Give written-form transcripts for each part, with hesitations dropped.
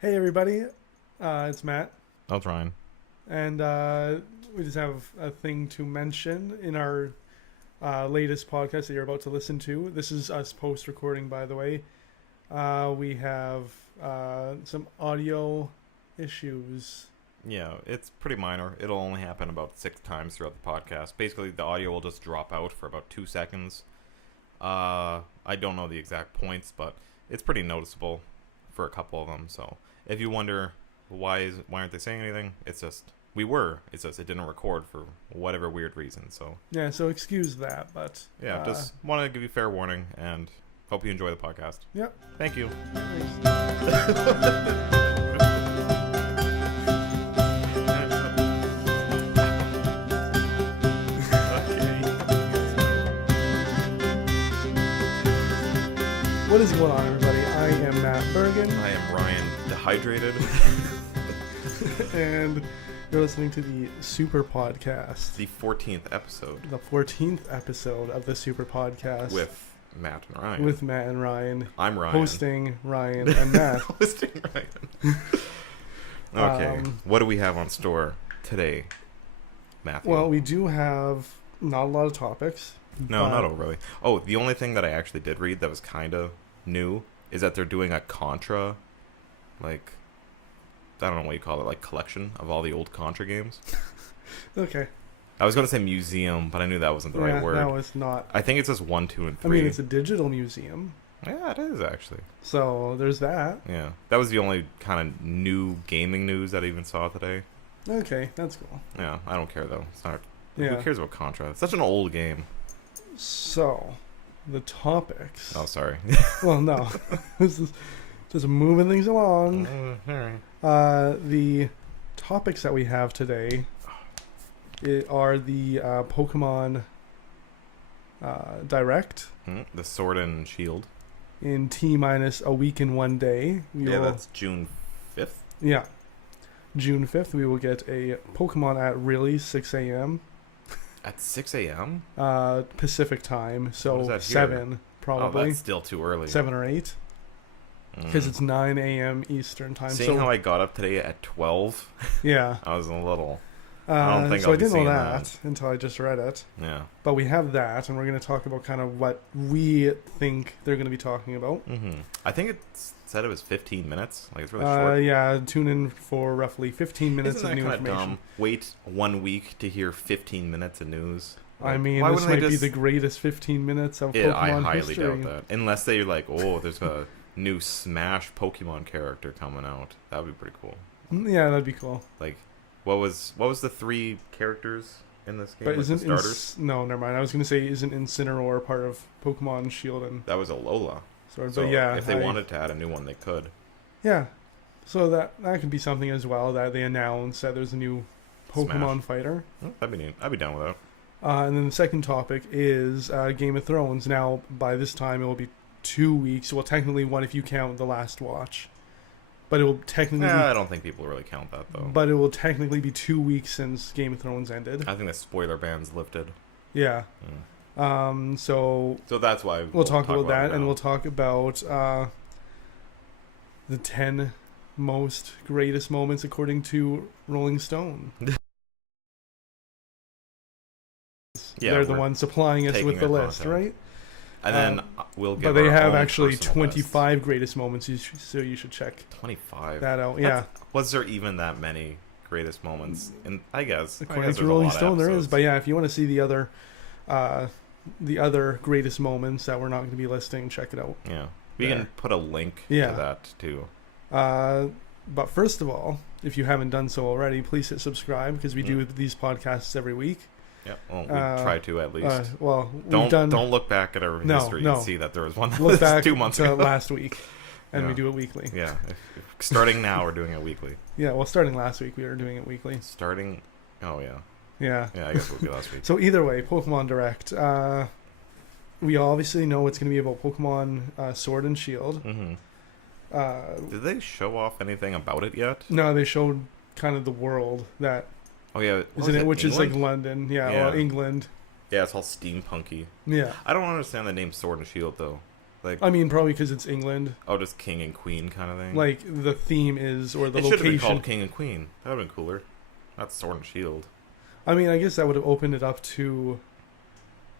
Hey everybody, it's Matt, That's Ryan. and we just have a thing to mention in our latest podcast that you're about to listen to. This is us post-recording, by the way. We have some audio issues. Yeah, it's pretty minor. It'll only happen about 6 times throughout the podcast. Basically, the audio will just drop out for about 2 seconds. I don't know the exact points, but it's pretty noticeable for a couple of them. So if you wonder why aren't they saying anything, it's just it's just it didn't record for whatever weird reason. So Yeah, so excuse that, but yeah, just want to give you fair warning and hope you enjoy the podcast. Yep. Thank you. What is going on, everybody? I am Matt Bergen, I am Ryan, dehydrated. and you're listening to the Super Podcast. The 14th episode. The 14th episode of the Super Podcast. With Matt and Ryan. With Matt and Ryan. I'm Ryan. Hosting Ryan and Matt. Hosting Ryan. Okay, what do we have on store today, Matthew? Well, we do have not a lot of topics. No, not really. Oh, the only thing that I actually did read that was kind of new is that they're doing a Contra, like, I don't know what you call it, like collection of all the old Contra games. Okay. I was going to say museum, but I knew that wasn't the right word. No, it's not. I think it's just 1, 2, and 3. I mean, it's a digital museum. Yeah, it is actually. So there's that. Yeah, that was the only kind of new gaming news that I even saw today. Okay, that's cool. Yeah, I don't care though. It's not. Yeah. Who cares about Contra? It's such an old game. So, the topics. Oh, sorry. Well, no. This is just moving things along. The topics that we have today are the Pokemon Direct The Sword and Shield. in T-minus a week and 1 day. That's June 5th. Yeah. June 5th, we will get a Pokemon at really 6 a.m. At 6 a.m.? Pacific time. What is So that 7, Oh, probably. that's still too early. 7 or 8. Because it's 9 a.m. Eastern time. Seeing how I got up today at 12, yeah. I was a little... I don't think so I'll I be didn't know seeing that until I just read it. Yeah. But we have that, and we're going to talk about kind of what we think they're going to be talking about. Mm-hmm. I think it said it was 15 minutes. Like, it's really short. Yeah, tune in for roughly 15 minutes Isn't of that new kind of information. dumb? Wait 1 week to hear 15 minutes of news. Like, I mean, why this wouldn't might they be just... the greatest 15 minutes of Yeah, Pokemon I highly history. doubt that. Unless they're like, oh, there's a new Smash Pokemon character coming out. That would be pretty cool. Yeah, that'd be cool. Like, what was the 3 characters in this game? But like isn't the starters? no, never mind. I was going to say, isn't Incineroar part of Pokemon Shield and That was a Lola. Sword? So But yeah, if they wanted to add a new one, they could. Yeah, so that could be something as well, that they announce that there's a new Pokemon Smash. fighter. Oh, that'd be neat. I'd be down with that. And then the second topic is Game of Thrones. Now, by this time, it will be 2 weeks. Well, technically 1 if you count the last watch. But it will technically I don't think people really count that, though. But it will technically be 2 weeks since Game of Thrones ended. I think the spoiler ban's lifted. Yeah. So that's why we'll talk about that, it and now. we'll talk about the 10 most greatest moments according to Rolling Stone. Yeah, They're the ones supplying us taking with the their list, content. right? And then we'll get. But they our have own actually personal 25 greatest moments, so you should check lists. 25. that out. Yeah. Was there even that many greatest moments? And I guess According there's to a Rolling lot of Stone, there is. episodes. But yeah, if you want to see the other greatest moments that we're not going to be listing, check it out. Yeah, we there. can put a link Yeah. to that too. But first of all, if you haven't done so already, please hit subscribe, because we do these podcasts every week. Yeah, well, we try to at least. Well, don't look back at our history no. and see that there was one that Look was back 2 months to ago. last week, and we Yeah. do it weekly. Yeah, starting now we're doing it weekly. Yeah, well, starting last week, we were doing it weekly. Starting, oh yeah, Yeah. I guess we'll be last week. So either way, Pokemon Direct. We obviously know it's going to be about Pokemon Sword and Shield. Mm-hmm. Did they show off anything about it yet? No, they showed kind of the world that Oh yeah, isn't it, which England? is like London. Yeah, Yeah. well, England. Yeah, it's all steampunky. Yeah. I don't understand the name Sword and Shield though. Like, I mean, probably because it's England. oh, just king and queen kind of thing. Like the theme is, or the it should have been location. called king and queen. That would have been cooler. Not sword and shield. I mean, I guess that would have opened it up to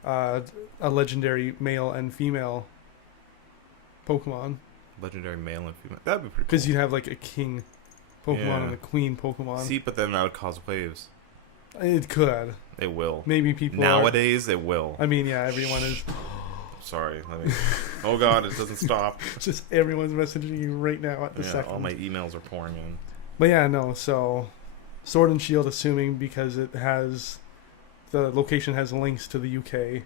a legendary male and female Pokemon. Legendary male and female. That'd be pretty cool. Because you'd have like a king Pokemon Yeah. and a queen Pokemon. See, but then that would cause waves. It could. It will. Maybe people Nowadays, it will. I mean, yeah, everyone is. Sorry. Let me. Oh God, it doesn't stop. Just everyone's messaging you right now at the Yeah, second. all my emails are pouring in. But yeah, no. So, Sword and Shield, assuming because it has the location has links to the UK,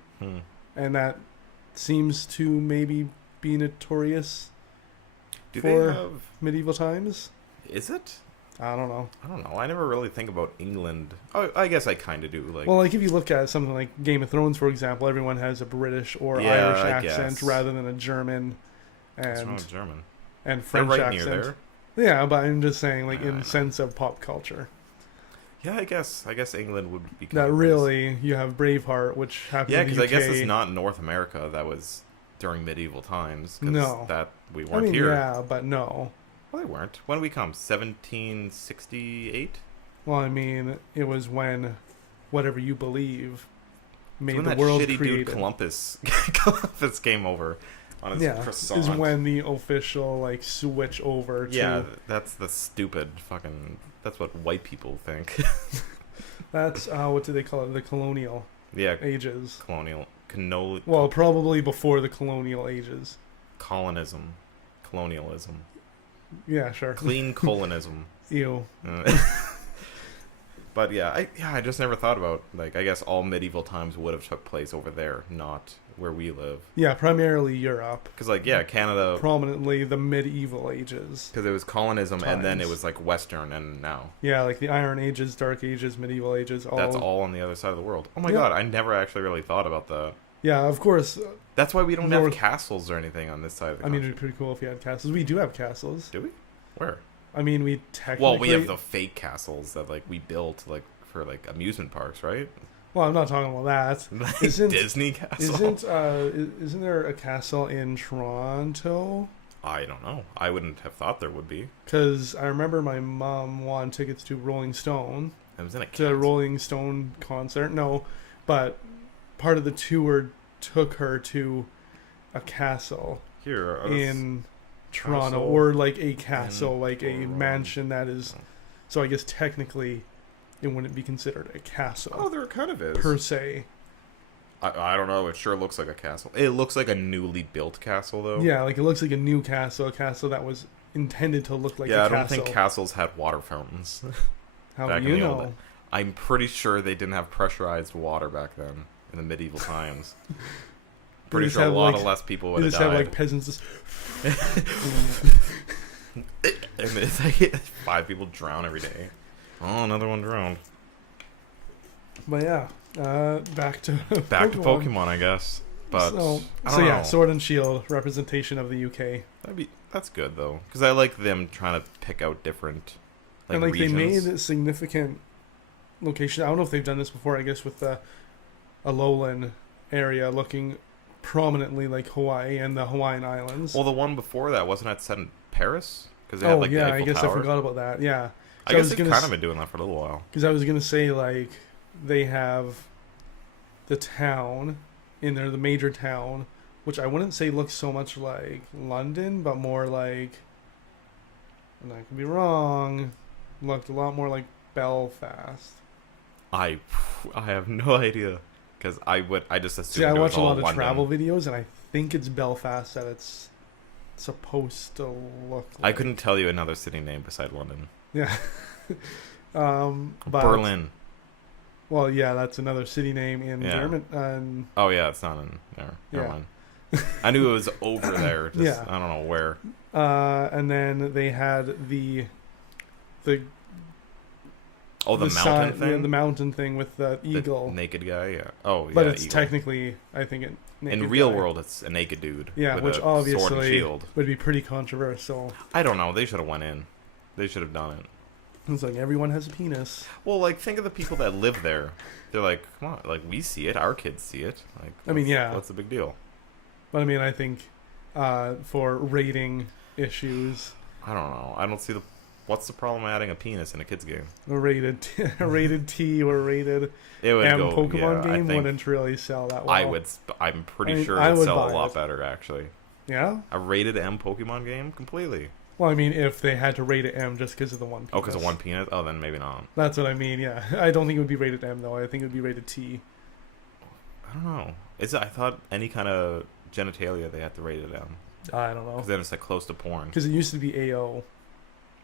and that seems to maybe be notorious Do for they have? medieval times. Is it? I don't know. I don't know. I never really think about England. Oh, I guess I kind of do. Like, Well, like if you look at something like Game of Thrones, for example, everyone has a British or Yeah, Irish I accent guess. rather than a German what's wrong and with German? and They're French right accent. near there. Yeah, but I'm just saying, like I in know. sense of pop culture, Yeah, I guess England would be. Kind that of really you have Braveheart, which happened. Yeah, in the because I UK. guess it's not North America. That was during medieval times. 'Cause No. that we I weren't mean, here. yeah, but no. Well, they weren't. When did we come? 1768. Well, I mean, it was when whatever you believe made When the that world shitty created. dude Columbus came over on his Yeah, croissant. is when the official like switch over to. Yeah, that's the stupid fucking. That's what white people think. That's what do they call it? The colonial Yeah, ages. Well, probably before the colonial ages. colonialism. Yeah, sure. Clean colonism. Ew. But yeah, I just never thought about, like, I guess all medieval times would have took place over there, not where we live. Yeah, primarily Europe. Because, like, yeah, Canada, Prominently the medieval ages. because it was colonism and then it Times. was like Western, and now Yeah, like the Iron Ages, Dark Ages, medieval ages. that's all on the other side of the world. Oh my Yeah. God, I never actually really thought about that. Yeah, of course. That's why we don't North- have castles or anything on this side of the I mean, country. it'd be pretty cool if you had castles. We do have castles. Do we? Where? I mean, we technically. Well, we have the fake castles that, like, we built, like, for, like, amusement parks, right? Well, I'm not talking about that. Like Isn't- Disney castle? Isn't there a castle in Toronto? I don't know. I wouldn't have thought there would be. Because I remember my mom won tickets to Rolling Stone. I was in a To a castle. Rolling Stone concert. No, but part of the tour took her to a castle Here in Toronto, castle or like a castle, in like a Toronto. mansion that is. So I guess technically, it wouldn't be considered a castle Oh, there kind of is. per se. I don't know. It sure looks like a castle. It looks like a newly built castle, though. Yeah, like it looks like a new castle, a castle that was intended to look like yeah, a I castle. don't think castles had water fountains. How back do in you the old know? day. I'm pretty sure they didn't have pressurized water back then in the medieval times. Pretty just sure a have, lot like- of less people They would have just have died. like peasants just And it's like 5 people drown every day. Oh, another one drowned. But yeah, back to Back to Pokemon, I guess. But so I don't yeah, know. Sword and Shield representation of the UK, That's good though, because I like them trying to pick out different and like regions. they made a significant location. I don't know if they've done this before. I guess with the a lowland area looking prominently like Hawaii and the Hawaiian Islands. Well, the one before that wasn't it set in Paris? Because they oh had like yeah, the I Eiffel guess Tower. I forgot about that. Yeah, I So guess was they've gonna kind s- of been doing that for a little while. because I was gonna say like they have the town in there, the major town, which I wouldn't say looks so much like London, but more like, and I could be wrong, looked a lot more like Belfast. I have no idea because I just assumed See, I it was watch a all lot of London. travel videos, and I think it's Belfast that it's supposed to look like. I couldn't tell you another city name beside London. Yeah. But, Berlin. Well, yeah, that's another city name in Yeah. German. And Oh yeah, it's not in there. Never Yeah. mind. I knew it was over there. Just, Yeah. I don't know where. and then they had the Oh, the mountain side- thing. yeah, the mountain thing with the The eagle. naked guy. Yeah. Oh, But yeah. it's eagle. technically, I think, in naked real guy. world, it's a naked dude. Yeah, with which a sword and obviously shield. would be pretty controversial. I don't know. They should have went in. They should have done it. It's like everyone has a penis. Well, like, think of the people that live there. They're like, come on, like, we see it. Our kids see it. Like, I mean, what's- yeah. What's the big deal? But I mean, I think for rating issues. I don't know. I don't see the. What's the problem adding a penis in a kid's game? A rated T or rated It would M go. Pokemon yeah, game wouldn't really sell that well. I would. I'm pretty I mean, sure I it'd would sell buy a lot it. better actually. Yeah. A rated M Pokemon game completely. Well, I mean, if they had to rate it M just because of the one penis. Oh, because of one penis? Oh, then maybe not. That's what I mean, yeah. I don't think it would be rated M, though. I think it would be rated T. I don't know. I thought any kind of genitalia they had to rate it M. I don't know. Because then it's like close to porn. Because it used to be AO.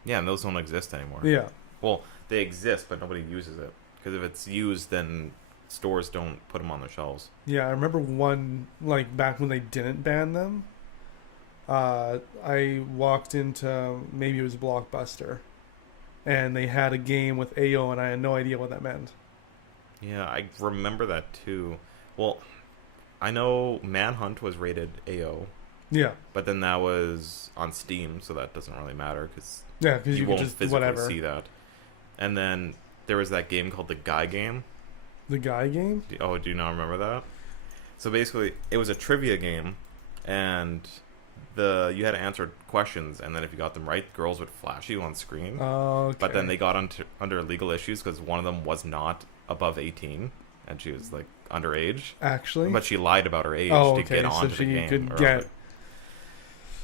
Yeah, and those don't exist anymore. Yeah. Well, they exist, but nobody uses it. Because if it's used, then stores don't put them on their shelves. Yeah, I remember one, like, back when they didn't ban them. I walked into, maybe it was Blockbuster, and they had a game with AO, and I had no idea what that meant. Yeah, I remember that too. Well, I know Manhunt was rated AO, Yeah. but then that was on Steam, so that doesn't really matter because Yeah, because you you could won't just, physically whatever. see that. And then there was that game called the Guy Game. The Guy game? Do you not remember that? So basically, it was a trivia game, and you had to answer questions, and then if you got them right, girls would flash you on screen. Okay. But then they got under legal issues because one of them was not above 18, and she was like underage. Actually? But she lied about her age Oh, to okay, get so onto the she game. could or get- like-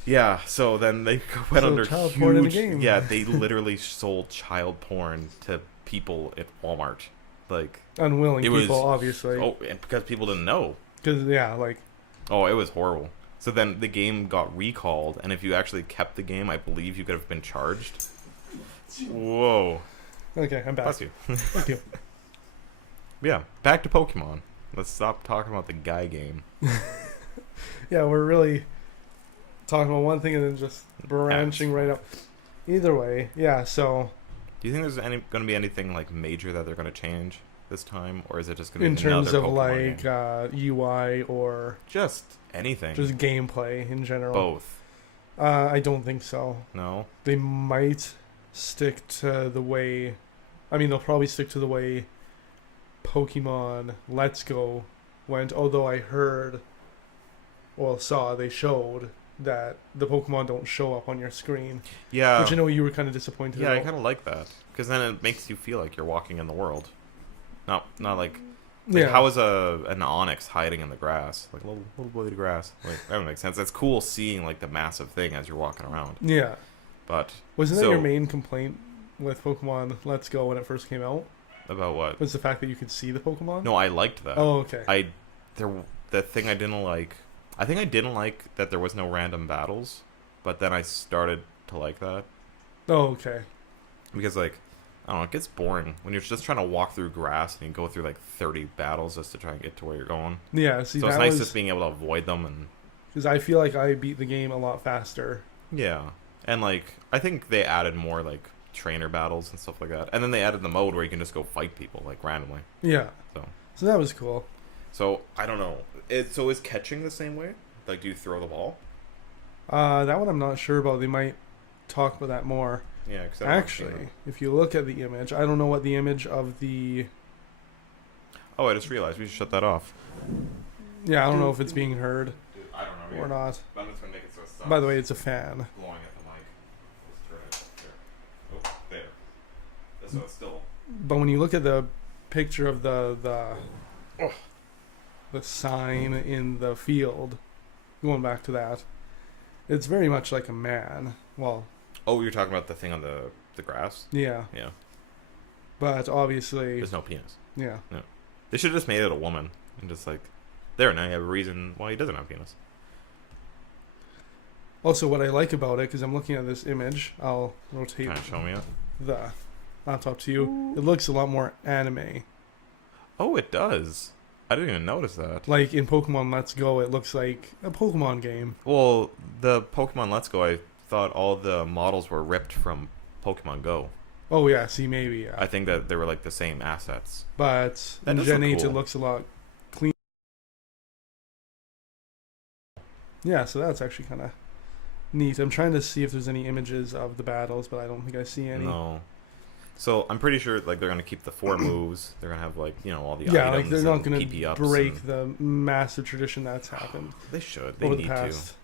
Yeah, so then they went So under child porn in the huge. game. Yeah, they literally sold child porn to people at Walmart. Like, Unwilling it people, was- obviously. oh, and because people didn't know. Because, yeah, like, Oh, it was horrible. So then the game got recalled, and if you actually kept the game, I believe you could have been charged. Whoa. okay, I'm back. Bless you. Thank you. Yeah, back to Pokemon. Let's stop talking about the Guy Game. Yeah, we're really talking about one thing and then just branching right up. Either way, yeah, so Do you think there's going to be anything like major that they're going to change this time, or is it just going to in be terms another of Pokemon like game? UI or Just anything? just gameplay in general? both? I don't think so. No. They might stick to the way. I mean, they'll probably stick to the way Pokemon Let's Go went. Although I heard, they showed that the Pokemon don't show up on your screen, Yeah. which I know you were kind of disappointed Yeah, I about. kind of like that because then it makes you feel like you're walking in the world. Not like Yeah. how is an onyx hiding in the grass, like a little blade of grass? Like that would make sense. It's cool seeing like the massive thing as you're walking around. Yeah. But Wasn't that so- your main complaint with Pokemon Let's Go when it first came out? about what? Was the fact that you could see the Pokemon? No, I liked that. Oh, okay. The thing I didn't like. I think I didn't like that there was no random battles, but then I started to like that Oh, okay. because like I don't know, it gets boring when you're just trying to walk through grass and you go through like 30 battles just to try and get to where you're going. Yeah, see, So it's that nice was just being able to avoid them and because I feel like I beat the game a lot faster. yeah, and like I think they added more like trainer battles and stuff like that, and then they added the mode where you can just go fight people like randomly. Yeah. So that was cool. So I don't know. So is catching the same way? Like, do you throw the ball? That one I'm not sure about. They might talk about that more. Yeah, cause Actually, if you look at the image, I don't know what the image of the... Oh, I just realized we should shut that off. Yeah, I don't know if it's being heard Dude, I don't know. or not. I'm just gonna make it so it stops By the way, it's a fan. blowing at the mic. Let's turn it there. Oh, there. So it's still. But when you look at the picture of the sign in the field, going back to that, it's very much like a man. Well, Oh, you're talking about the thing on the grass? yeah, Yeah. but obviously, There's no penis. yeah. They should have just made it a woman and just like, there, now you have a reason why he doesn't have a penis. Also, what I like about it, because I'm looking at this image, I'll rotate Kind of show me it. the laptop to you. It looks a lot more anime. Oh, it does. I didn't even notice that. Like in Pokemon Let's Go, it looks like a Pokemon game. Well, the Pokemon Let's Go, I thought all the models were ripped from Pokemon Go. Oh yeah, see maybe yeah. I think that they were like the same assets. But That in does Gen look 8 cool. it looks a lot clean. Yeah, so that's actually kind of neat. I'm trying to see if there's any images of the battles, but I don't think I see any. No. So I'm pretty sure like they're gonna keep the 4 moves. They're gonna have like all the Yeah, items like they're not and going PP to ups break and- the massive tradition that's happened They should. They over need the past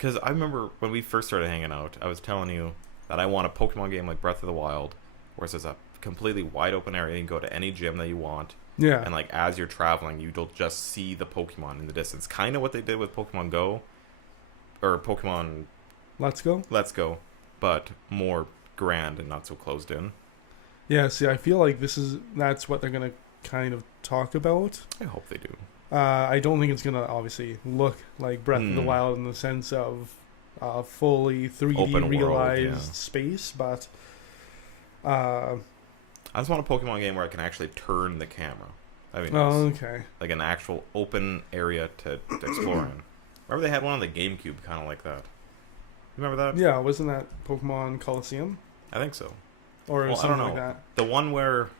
Because I remember when we first started hanging out, I was telling you that I want a Pokemon game like Breath of the Wild, where it's just a completely wide open area. You can go to any gym that you want. Yeah. And like as you're traveling, you'll just see the Pokemon in the distance. Kind of what they did with Pokemon Go, or Pokemon Let's Go. But more grand and not so closed in. Yeah. See, I feel like that's what they're gonna kind of talk about. I hope they do. I don't think it's gonna obviously look like Breath of the Wild in the sense of fully 3D Open realized world, yeah. space, but I just want a Pokemon game where I can actually turn the camera. I mean, okay. Like an actual open area to explore in. Remember they had one on the GameCube kind of like that. Remember that? Yeah, wasn't that Pokemon Coliseum? I think so. Or Well, something I don't know. like that. The one where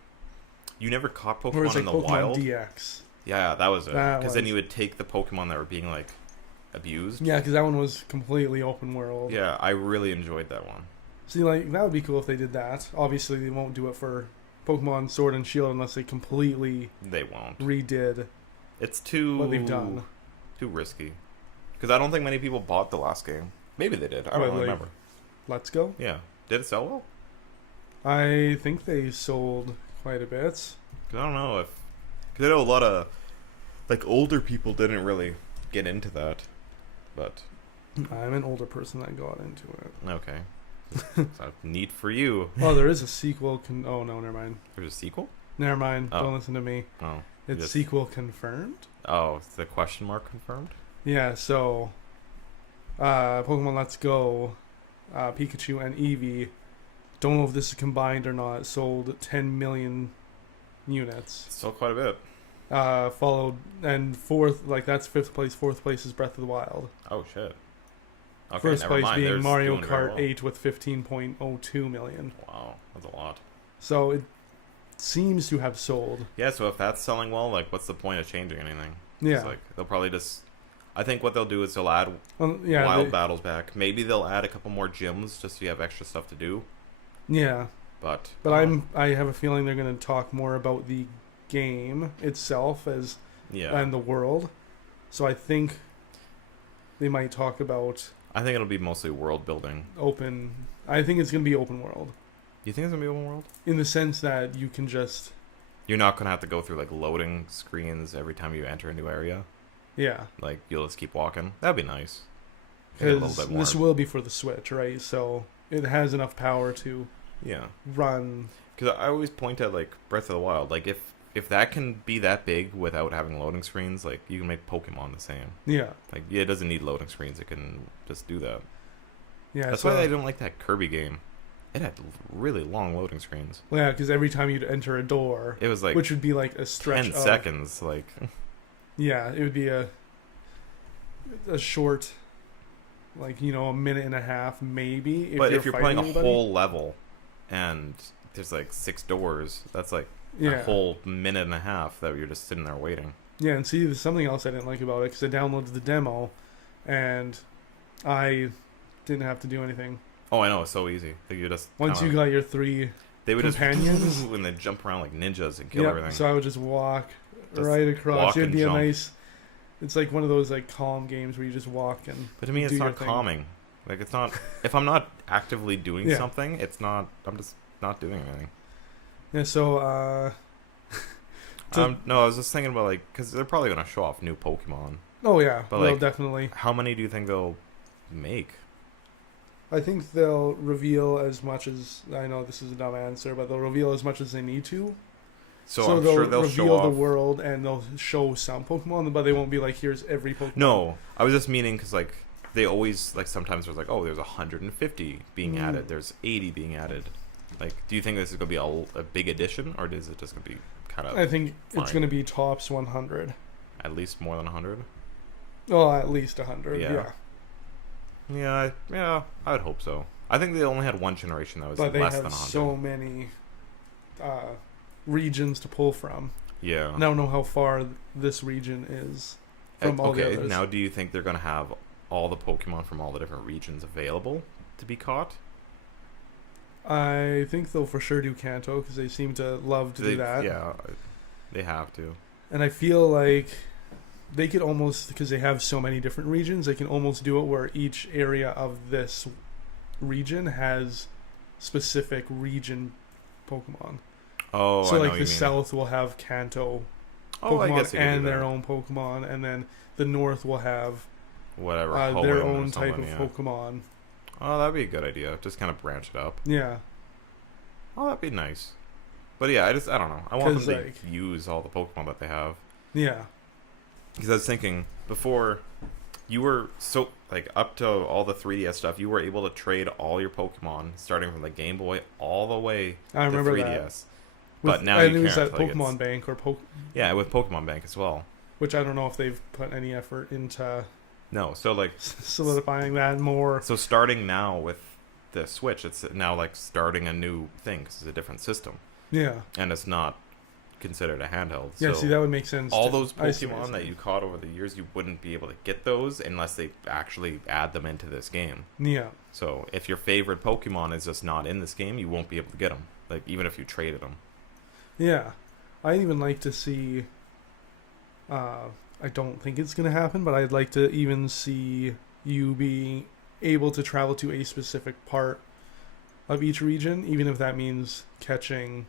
you never caught Or Pokemon it's like in the Pokemon wild. DX. Yeah, that was it. Because then was- you would take the Pokemon that were being like abused. Yeah, because that one was completely open world. Yeah, I really enjoyed that one. See, like, that would be cool if they did that. Obviously, they won't do it for Pokemon Sword and Shield unless they completely They won't. redid It's too what they've done. Too risky. Because I don't think many people bought the last game. Maybe they did. I don't really remember. Let's Go. Yeah. Did it sell well? I think they sold quite a bit. 'Cause I don't know if... Because I know a lot of... Like, older people didn't really get into that. But... I'm an older person that got into it. Okay. So neat for you. Oh, there is a sequel. Oh, no, never mind. There's a sequel? Never mind. Oh. Don't listen to me. Oh. It's Just- sequel confirmed. Oh, is the question mark confirmed? Yeah, so Pokemon Let's Go, Pikachu and Eevee, don't know if this is combined or not, sold 10 million units. Still quite a bit. Followed, and fourth, like that's fifth place, fourth place is Breath of the Wild. Oh, shit. Okay, First never place mind. being They're Mario doing very Kart well. 8 with 15.02 million. Wow, that's a lot. So it seems to have sold. Yeah, so if that's selling well, like, what's the point of changing anything? Yeah. It's like, they'll probably just... I think what they'll do is they'll add Yeah, wild battles back. Maybe they'll add a couple more gyms just so you have extra stuff to do. yeah. But I have a feeling they're going to talk more about the game itself yeah, and the world. So I think they might talk about I think it'll be mostly world building. open. I think it's going to be open world You think it's gonna be open world? in the sense that you can just You're not gonna have to go through like loading screens every time you enter a new area. yeah, Like you'll just keep walking. That'd be nice. Maybe a little because bit more. this will be for the Switch, right? So it has enough power to Yeah, run. because I always point at like Breath of the Wild. Like if that can be that big without having loading screens, like you can make Pokemon the same. Yeah, Like yeah, it doesn't need loading screens. It can just do that. yeah. That's so, why I didn't like that Kirby game. It had really long loading screens. yeah, because every time you'd enter a door, It was like which would be like a stretch 10 of, seconds. Like Yeah, it would be a short, like a minute and a half maybe. but if you're playing a anybody. whole level and there's like 6 doors, that's like a yeah, whole minute and a half that you're just sitting there waiting. yeah, and see, there's something else I didn't like about it because I downloaded the demo, and I didn't have to do anything. Oh, I know, it's so easy. Like you just Once you got your 3 they would companions. just when they jump around like ninjas and kill yeah, everything. so I would just walk Just right across. walk It'd and be jump. a nice. It's like one of those like calm games where you just walk and. But to me, it's do your not thing. calming. Like it's not. If I'm not actively doing Yeah. something, it's not. I'm just not doing anything. Yeah, so No, I was just thinking about like because they're probably gonna show off new Pokemon. oh yeah, But, they'll like, definitely. How many do you think they'll make? I think they'll reveal as much as I know. This is a dumb answer, but they'll reveal as much as they need to. So I'm sure they'll reveal show the off. world and they'll show some Pokemon, but they won't be like, "Here's every Pokemon." No, I was just meaning because like they always like sometimes there's like oh there's 150 being Mm. added, there's 80 being added. Like, do you think this is gonna be a big addition or is it just gonna be kind of I think it's Fine. going to be tops 100. at least more than 100? Well, at least 100. Yeah. Yeah, Yeah, I would hope so. I think they only had one generation that was but they less have than 100. so many regions to pull from. Yeah. I don't know how far this region is from all the okay, others. now do you think they're gonna have all the Pokemon from all the different regions available to be caught? I think they'll for sure do Kanto because they seem to love to do that. Yeah, they have to. And I feel like they could almost, because they have so many different regions, they can almost do it where each area of this region has specific region Pokemon. Oh, So I know like what the you mean. south will have Kanto Oh, I Pokemon guess you could do and their that. own Pokemon, and then the north will have Whatever. their Hoenn or own type something, of yeah. Pokemon. Oh, that'd be a good idea. Just kind of branch it up. Yeah, Oh, that'd be nice. But yeah, I don't know. I want them 'Cause, to like- use all the Pokemon that they have. yeah, Because I was thinking before, you were so like up to all the 3DS stuff, you were able to trade all your Pokemon starting from the Game Boy all the way I to remember 3DS. that. But now and you it was can't. that Like, Pokemon Bank or yeah, with Pokemon Bank as well. which I don't know if they've put any effort into No, so like solidifying that more. so starting now with the Switch, it's now like starting a new thing because it's a different system Yeah, and it's not considered a handheld. yeah. So See, that would make sense. all too. those I see what Pokemon you're that saying. you caught over the years, you wouldn't be able to get those unless they actually add them into this game. Yeah, So if your favorite Pokemon is just not in this game, you won't be able to get them. Like even if you traded them. yeah. I'd even like to see. I don't think it's gonna happen, but I'd like to even see you being able to travel to a specific part of each region, even if that means catching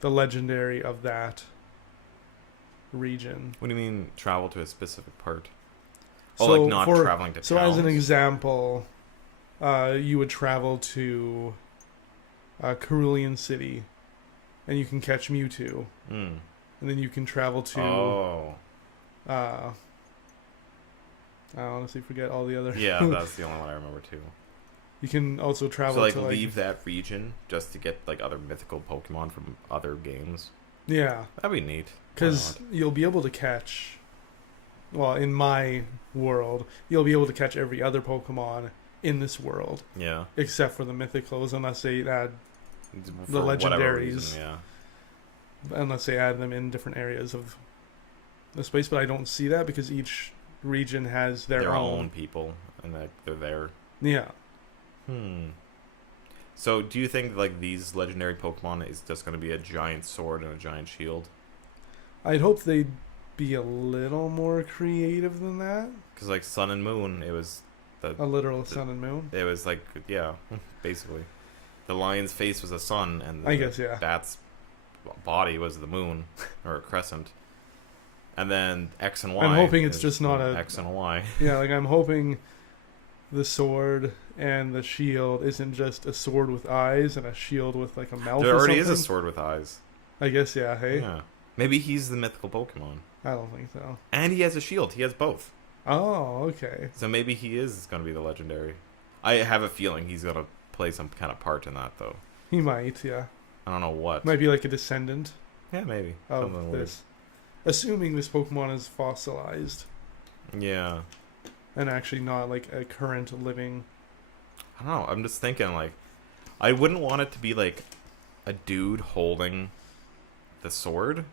the legendary of that region. What do you mean travel to a specific part? So Oh, like not traveling to So as an towns? example, you would travel to Cerulean City, and you can catch Mewtwo, Mm. and then you can travel to. Oh. I honestly forget all the other. Yeah, that's the only one I remember too. You can also travel So like to leave that region just to get like other mythical Pokemon from other games. Yeah, That'd be neat. because you'll be able to catch. Well, in my world, you'll be able to catch every other Pokemon in this world, Yeah. except for the mythicals, unless they add For whatever legendaries. reason, yeah. unless they add them in different areas of the space. But I don't see that because each region has their own people and like they're there. Yeah, So do you think like these legendary Pokemon is just going to be a giant sword and a giant shield? I'd hope they'd be a little more creative than that. Because like Sun and Moon, it was A literal sun and moon. it was like yeah, basically, the lion's face was a sun and the I guess, yeah. bat's body was the moon or a crescent, and then X and Y. I'm hoping it's is just not a- X and a Y. Yeah, like I'm hoping the sword and the shield isn't just a sword with eyes and a shield with like a mouth. There or already is a something. sword with eyes. I guess, yeah. Hey, Yeah, maybe he's the mythical Pokemon, I don't think so. and he has a shield. He has both. Oh, okay. So maybe he is going to be the legendary. I have a feeling he's going to play some kind of part in that, though. He might, yeah. I don't know what. Might be like a descendant Yeah, maybe. of Something weird. this. Assuming this Pokemon is fossilized Yeah. and actually not like a current living. I don't know. I'm just thinking, like, I wouldn't want it to be, like, a dude holding the sword,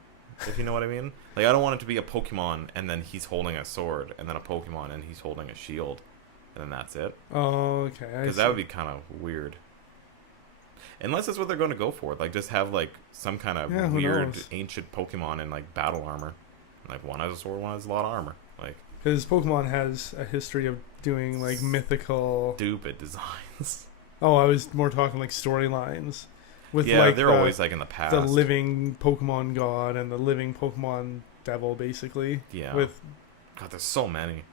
if you know what I mean. Like, I don't want it to be a Pokemon, and then he's holding a sword, and then a Pokemon, and he's holding a shield, and then that's it. Oh, okay. Because that would be kind of weird. Unless that's what they're going to go for. Like, just have, like, some kind of Yeah, who weird knows? ancient Pokemon in, like, battle armor. Like, one has a sword, one has a lot of armor. Like, Because Pokemon has a history of doing like mythical. stupid designs. Oh, I was more talking like storylines. With Yeah, like they're always, like, in the past. the living Pokemon God and the living Pokemon Devil, basically. Yeah. With God, there's so many.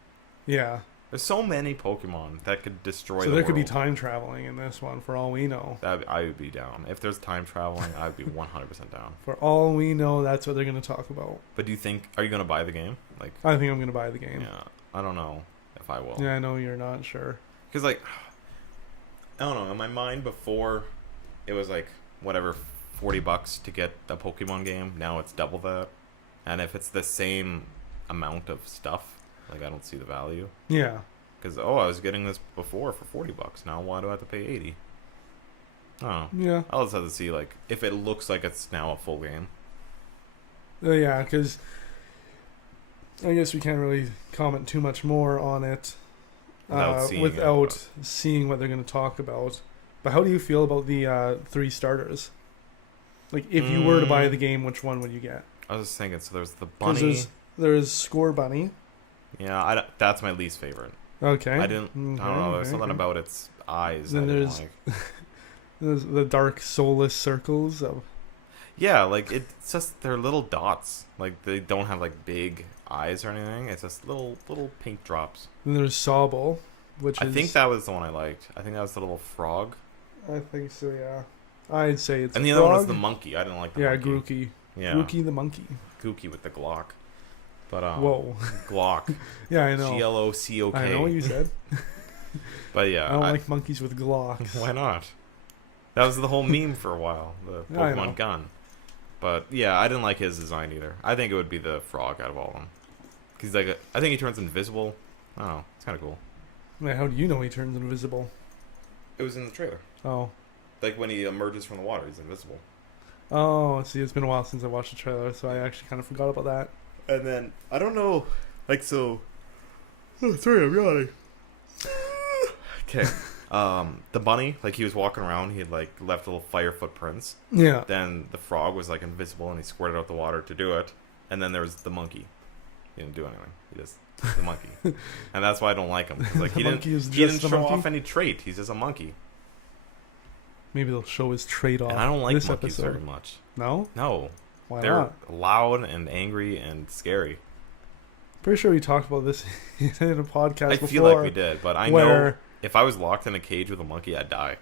yeah, There's so many Pokemon that could destroy so the there world. could be time traveling in this one for all we know. I would be down. If there's time traveling, I would be 100% down. For all we know, that's what they're going to talk about. But do you think, are you going to buy the game? Like, I think I'm going to buy the game. yeah, I don't know if I will. Yeah, I know you're not sure. Because, like, I don't know, in my mind before, it was like, whatever, $40 to get a Pokemon game. Now it's double that. And if it's the same amount of stuff, like, I don't see the value. Yeah, Because, I was getting this before for $40. Now why do I have to pay $80? I don't know. yeah, I'll just have to see, like, if it looks like it's now a full game. yeah. Because I guess we can't really comment too much more on it without seeing what they're going to talk about. But how do you feel about the 3 starters? Like, if you were to buy the game, which one would you get? I was just thinking, so there's the 'Cause bunny. There's Score Bunny. Yeah, that's my least favorite. Okay. I don't know. There's something about its eyes Then I didn't there's like. there's the dark soulless circles of. Yeah, like it's just they're little dots. Like they don't have like big eyes or anything. It's just little pink drops. Then there's Sobble, which I is. think that was the one I liked. I think that was the little frog. I think so. Yeah. I'd say it's. And a the other one was frog. the monkey. I didn't like the Yeah, monkey. Grookey. Yeah, Grookey the monkey. Gookie with the Glock. But Whoa. Glock. Yeah, I know. GLOCK. I know what you said. But yeah, I don't like monkeys with Glocks. Why not? That was the whole meme for a while. The Yeah, I know. Pokemon gun. But yeah, I didn't like his design either. I think it would be the frog out of all of them. Cause I think he turns invisible. I don't know. It's kind of cool. Man, how do you know he turns invisible? It was in the trailer. Oh. Like when he emerges from the water, he's invisible. Oh, see, it's been a while since I watched the trailer, so I actually kind of forgot about that. And then I don't know, like so. Oh, sorry, I'm yawning. Okay. The bunny, like he was walking around, he had like left little fire footprints. Yeah. Then the frog was like invisible, and he squirted out the water to do it. And then there was the monkey. He didn't do anything. He just the monkey, and that's why I don't like him. 'Cause, like The monkey is he just didn't a show monkey? off any trait. He's just a monkey, Maybe they'll show his trade off. and I don't like this monkeys episode. very much. No? No, Why they're not? loud and angry and scary. Pretty sure we talked about this in a podcast I before. feel like we did, but I know where if I was locked in a cage with a monkey, I'd die.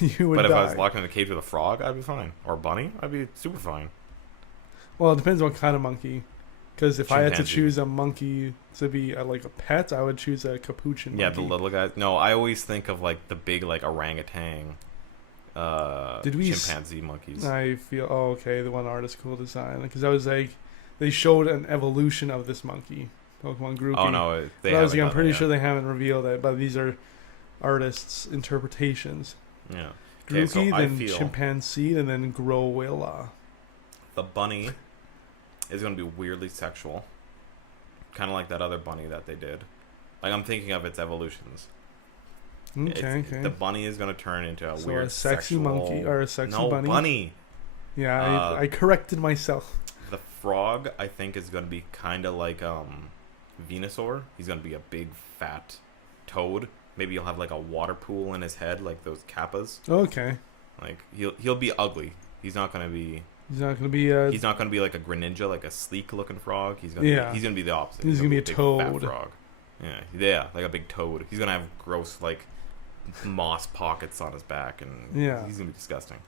you would But if die. I was locked in a cage with a frog, I'd be fine. Or a bunny, I'd be super fine. Well, it depends what kind of monkey. Because if I had to Chimpanzee. choose a monkey to be like a pet, I would choose a capuchin monkey. Yeah, the little guys. No, I always think of like the big like orangutan, Did we chimpanzee monkeys. I feel okay. The one artist cool design because I was like, they showed an evolution of this monkey, Pokemon Grookey. Oh no, they But I was haven't like, I'm done pretty that sure they haven't revealed it, but these are artists' interpretations. yet. Yeah. Okay, so Grookey, I then feel Chimpanzee, and then Growilla. the bunny is going to be weirdly sexual, kind of like that other bunny that they did. Like I'm thinking of its evolutions. Okay, okay. The bunny is going to turn into a So weird a sexy sexual... monkey or a sexy no, bunny. bunny. Yeah, I corrected myself. The frog, I think, is going to be kind of like Venusaur. He's going to be a big fat toad. Maybe he'll have like a water pool in his head, like those kappas. Okay. Like he'll be ugly. He's not going to be. He's not gonna be a. He's not going to be like a Greninja, like a sleek looking frog. He's gonna Yeah. he's gonna be the opposite. He's gonna be a big, toad. fat frog. Yeah, like a big toad. He's gonna have gross like moss pockets on his back, and Yeah. he's gonna be disgusting.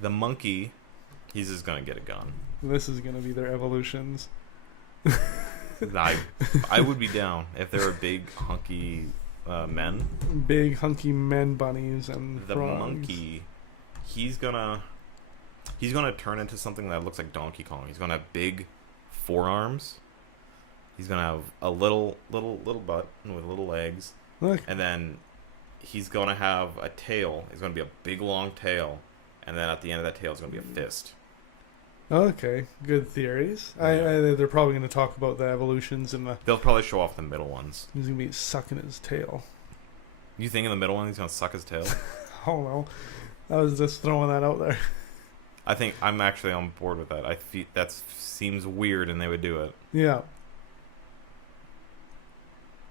The monkey, he's just gonna get a gun. This is gonna be their evolutions. I would be down if there were big hunky men. Big hunky men bunnies and The frogs. monkey, he's gonna turn into something that looks like Donkey Kong. He's gonna have big forearms. He's gonna have a little butt with little legs, Look, and then he's gonna have a tail. It's gonna be a big long tail, and then at the end of that tail is gonna be a fist. okay, good theories. They're probably gonna talk about the evolutions and the. They'll probably show off the middle ones. He's gonna be sucking his tail. You think in the middle one he's gonna suck his tail? I don't know. I was just throwing that out there. I think I'm actually on board with that. I feel that seems weird, and they would do it. Yeah.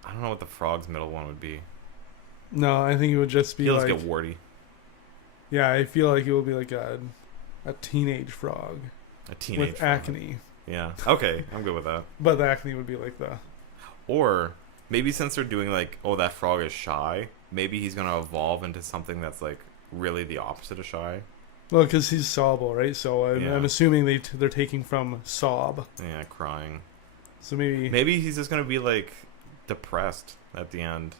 I don't know what the frog's middle one would be. No, I think it would just be He'll like. just get warty. Yeah, I feel like it will be like a teenage frog A teenage with frog. acne, Yeah. Okay, I'm good with that. but the acne would be like the. Or maybe since they're doing like, oh, that frog is shy, maybe he's gonna evolve into something that's like really the opposite of shy. Well, because he's Sobble, right? So Yeah. I'm assuming they're taking from Sob. Yeah, crying. So maybe. Maybe he's just gonna be like depressed at the end.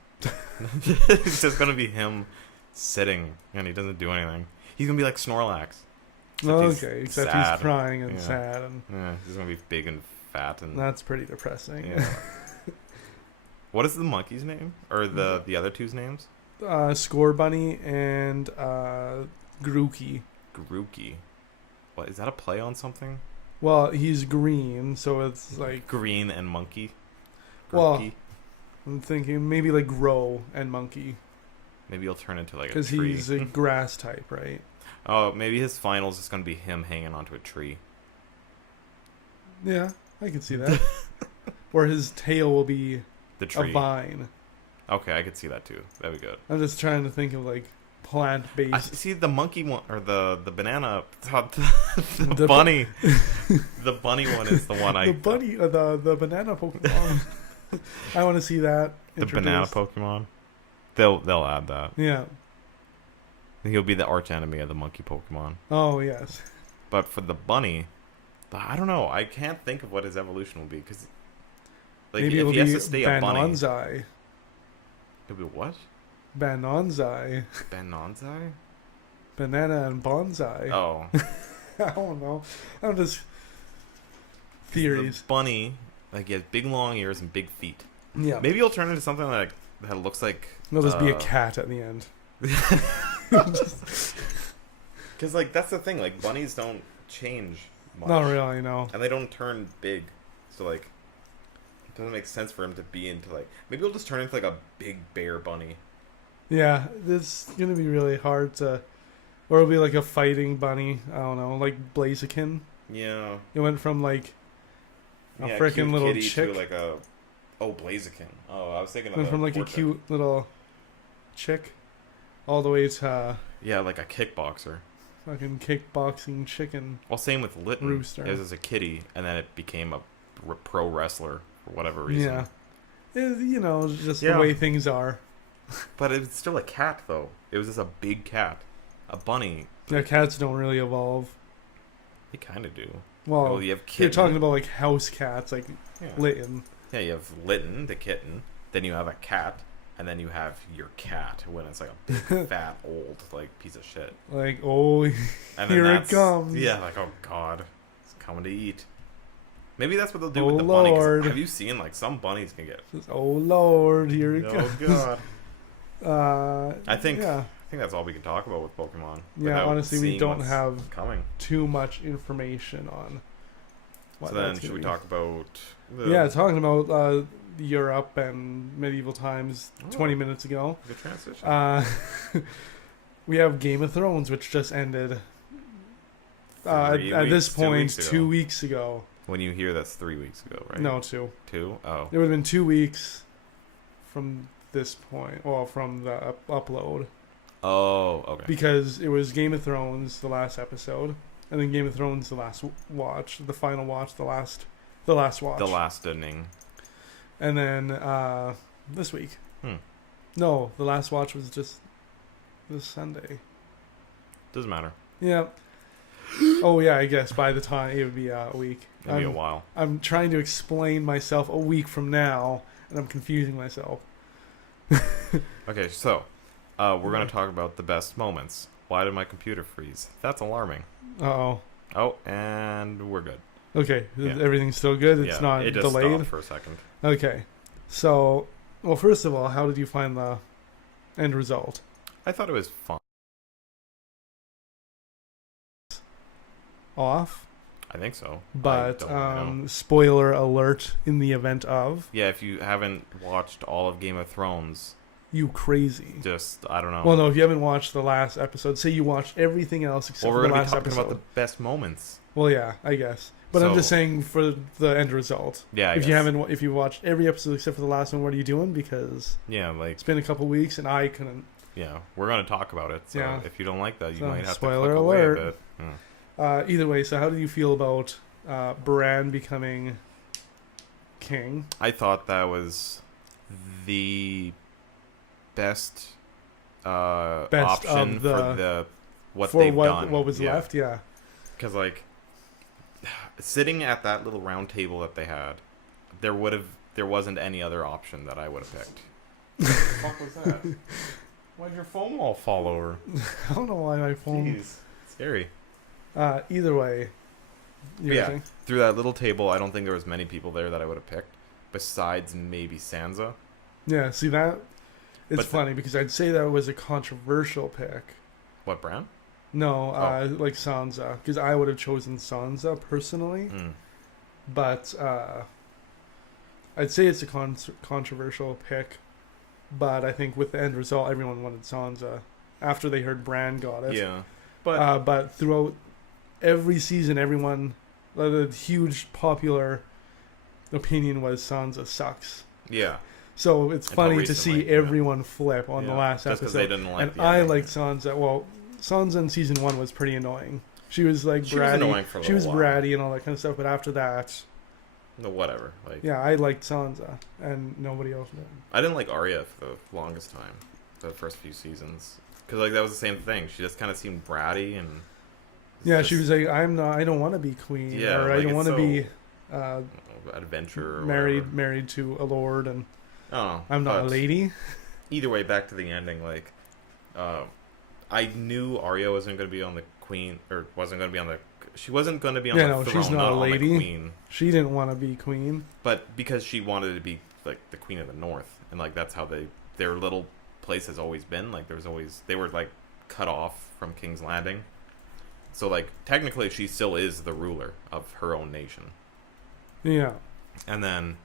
It's just gonna be him sitting and he doesn't do anything. He's gonna be like Snorlax. Okay, except sad. he's crying and Yeah. sad, and Yeah, he's gonna be big and fat and that's pretty depressing. yeah. What is the monkey's name or the other two's names? Score Bunny and Grookey. Grookey. What is that? A play on something? Well, he's green, so it's like Green and monkey. Well, Grookey. I'm thinking maybe like Grow and Monkey Maybe he'll turn into like a because tree. he's a grass type, right? Oh, maybe his finals is gonna be him hanging onto a tree. Yeah, I can see that. Or his tail will be The a tree. vine. Okay, I could see that too. That'd be good. I'm just trying to think of like plant-based. I see the monkey one or the banana. The The bunny. The bunny one is the one I. the bunny, the banana Pokemon. I want to see that. The banana introduced. Pokemon. They'll add that. Yeah. He'll be the arch enemy of the monkey Pokemon. Oh yes. But for the bunny, I don't know. I can't think of what his evolution will be because, like, Maybe if it'll he has be to stay a bunny, Banonzai. it'll be what? Banonzai. Banonzai? Banana and bonsai. Oh, I don't know. I'm just theories. The bunny, like, he has big long ears and big feet. Yeah. Maybe he'll turn into something like that looks like. There'll just be a cat at the end. Because, like, that's the thing. Like, bunnies don't change much. Not really, no. And they don't turn big. So, like, it doesn't make sense for him to be into, like... Maybe he'll just turn into, like, a big bear bunny. Yeah, it's gonna be really hard to... Or it'll be like a fighting bunny. I don't know, like Blaziken. Yeah. It went from, like, a Yeah, freaking cute little kitty chick. to, like, a... Oh, Blaziken. Oh, I was thinking of Went the from, like, a Vortex. cute little chick all the way to Yeah, like a kickboxer. fucking kickboxing chicken. Well, same with Litton. Rooster. It was as a kitty, and then it became a pro wrestler for whatever reason. Yeah. You know, just Yeah. the way things are. But it's still a cat, though. It was just a big cat. A bunny. Yeah, cats don't really evolve. They kind of do. Well, You have you're kitten. talking about like house cats, like Yeah. Litten. Yeah, you have Litton, the kitten. Then you have a cat. And then you have your cat when it's like a big, fat, old, like, piece of shit. Like, oh, And then here it that's- comes. Yeah, like, oh, God. It's coming to eat. Maybe that's what they'll do Oh, with the bunny. 'Cause Lord. have you seen, like, some bunnies can get... oh Lord, here it Oh, comes. God. I think Yeah, that's all we can talk about with Pokemon. yeah. without Honestly, we seeing don't what's have coming. too much information on. What So then, that's should we gonna talk about? be. Yeah, talking about Europe and medieval times. 20 minutes ago. Good transition. We have Game of Thrones, which just ended. 3 At this weeks, 2 point, weeks ago. 2 weeks ago. When you hear that's 3 weeks ago, right? No, 2. 2? Oh. It would have been 2 weeks from this point. Well, from the upload. Oh, okay. Because it was Game of Thrones, the last episode. And then Game of Thrones, the last watch. The final watch, the last watch. The last inning. And then this week. Hmm. No, the last watch was just this Sunday. Doesn't matter. Yeah. Oh, yeah, I guess by the time it would be a week. Maybe a while. I'm trying to explain myself a week from now, and I'm confusing myself. Okay, so we're going to talk about the best moments. Why did my computer freeze? That's alarming. Uh-oh. Oh, and we're good. Okay, Yeah. everything's still good? It's yeah, not it just delayed? stopped for a second. Okay. So, well, first of all, how did you find the end result? I thought it was fun. Off? I think so. But, I don't really know. spoiler alert in the event of... Yeah, if you haven't watched all of Game of Thrones, You crazy. just, I don't know. Well, no, if you haven't watched the last episode, say you watched everything else except Well, for we're the going to be last talking episode. about the best moments. Well, yeah, I guess. But I'm So- just saying for the end result. Yeah, I if guess. you haven't, if you watched every episode except for the last one, what are you doing? Because Yeah, like, it's been a couple weeks and I couldn't. yeah, we're going to talk about it. So Yeah. if you don't like that, you So, might have spoiler to click away alert. a bit. Yeah. Either way, so how do you feel about Bran becoming king? I thought that was the best, Best option of the- for the what for they've what done. what was Yeah. left? Yeah. Because, like, sitting at that little round table that they had, there wasn't any other option that I would have picked. What the fuck was that? Why'd your phone all fall over? I don't know why my phone. Jeez. Scary. Either way. you Yeah. think? Through that little table, I don't think there was many people there that I would have picked, besides maybe Sansa. Yeah. See that? It's But funny because I'd say that was a controversial pick. What, Bran? No, Oh. like Sansa, because I would have chosen Sansa personally. Mm. But I'd say it's a controversial pick. But I think with the end result, everyone wanted Sansa after they heard Bran got it. Yeah. But throughout every season, everyone, the huge popular opinion was Sansa sucks. Yeah. So it's Until funny to recently, see yeah. everyone flip on the Yeah, last just 'cause episode. they didn't like and the I ending. liked Sansa. Well, Sansa in season 1 was pretty annoying. She was like She was bratty. annoying for a She was little while. bratty and all that kind of stuff. But after that, No, whatever. Like, yeah, I liked Sansa, and nobody else did. I didn't like Arya for the longest time, the first few seasons, because like that was the same thing. She just kind of seemed bratty and. Yeah, just, she was like, "I'm not. I don't want to be queen, Yeah, or I like, don't it's want to be adventure. Or married whatever. to a lord, and I don't know. I'm not a but lady." Either way, back to the ending. Like, I knew Arya wasn't going to be on the queen, or wasn't going to be on the. She wasn't going to be on Yeah, the no, throne, she's not a on the lady. queen. She didn't want to be queen. But because she wanted to be like the queen of the north, and like that's how their little place has always been. Like they were like cut off from King's Landing, so like technically she still is the ruler of her own nation. Yeah. And then,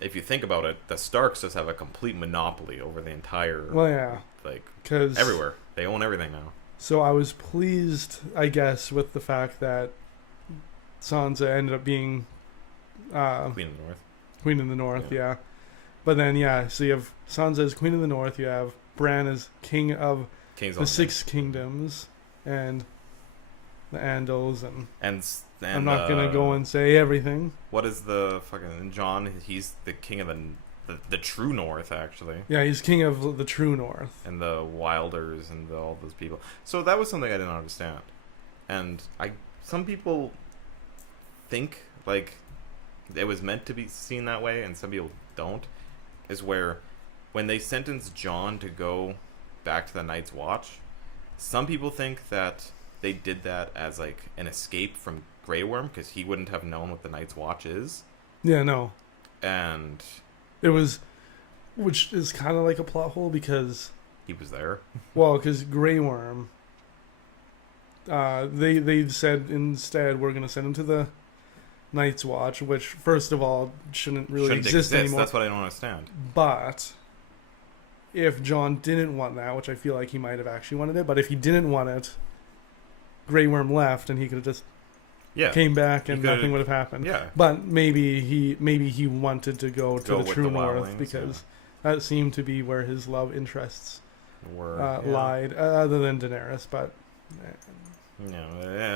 if you think about it, the Starks just have a complete monopoly over the entire Well, yeah, like because everywhere. They own everything now. So I was pleased, I guess, with the fact that Sansa ended up being Queen of the North. Queen of the North, Yeah. yeah. But then, yeah, so you have Sansa as Queen of the North, you have Bran as King of King's the Landing. Six Kingdoms, and the Andals, and I'm not going to go and say everything. What is the fucking John? He's the king of the true North, actually. Yeah, he's King of the True North. And the Wilders and all those people. So that was something I didn't understand. And some people think like it was meant to be seen that way, and some people don't. Is where when they sentenced Jon to go back to the Night's Watch, some people think that they did that as like an escape from Grey Worm because he wouldn't have known what the Night's Watch is. Yeah, no. And It was, which is kind of like a plot hole because, he was there. well, because Grey Worm, they said instead we're going to send him to the Night's Watch, which first of all shouldn't really exist anymore. That's what I don't understand. But if Jon didn't want that, which I feel like he might have actually wanted it, but if he didn't want it, Grey Worm left and he could have just came back and nothing would have happened. Yeah. But maybe he wanted to go to the with True the Wild North Wings, because that seemed to be where his love interests Were lied, other than Daenerys. But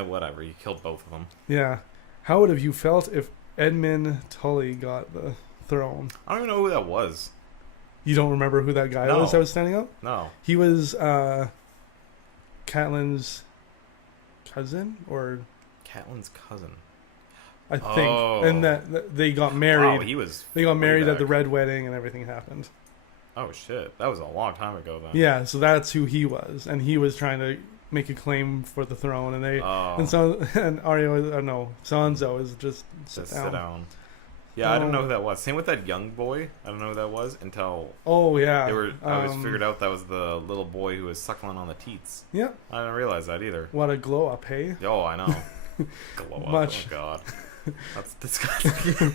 whatever. You killed both of them. yeah, how would have you felt if Edmund Tully got the throne? I don't even know who that was. You don't remember who that guy No. was that was standing up? No. He was Catelyn's cousin, or Catelyn's cousin. I think, Oh. and that they got married. Wow, he was. They got way married at back. the Red Wedding, and everything happened. Oh shit, that was a long time ago then. Yeah, so that's who he was, and he was trying to make a claim for the throne, and they Oh. and Arya, no, Sansa is just Just sit down. Yeah, I don't know who that was. Same with that young boy. I don't know who that was until Oh yeah, they were. I was figured out that was the little boy who was suckling on the teats. Yeah, I didn't realize that either. what a glow up, hey? Oh, I know. Glow up. Much. Oh god, that's disgusting.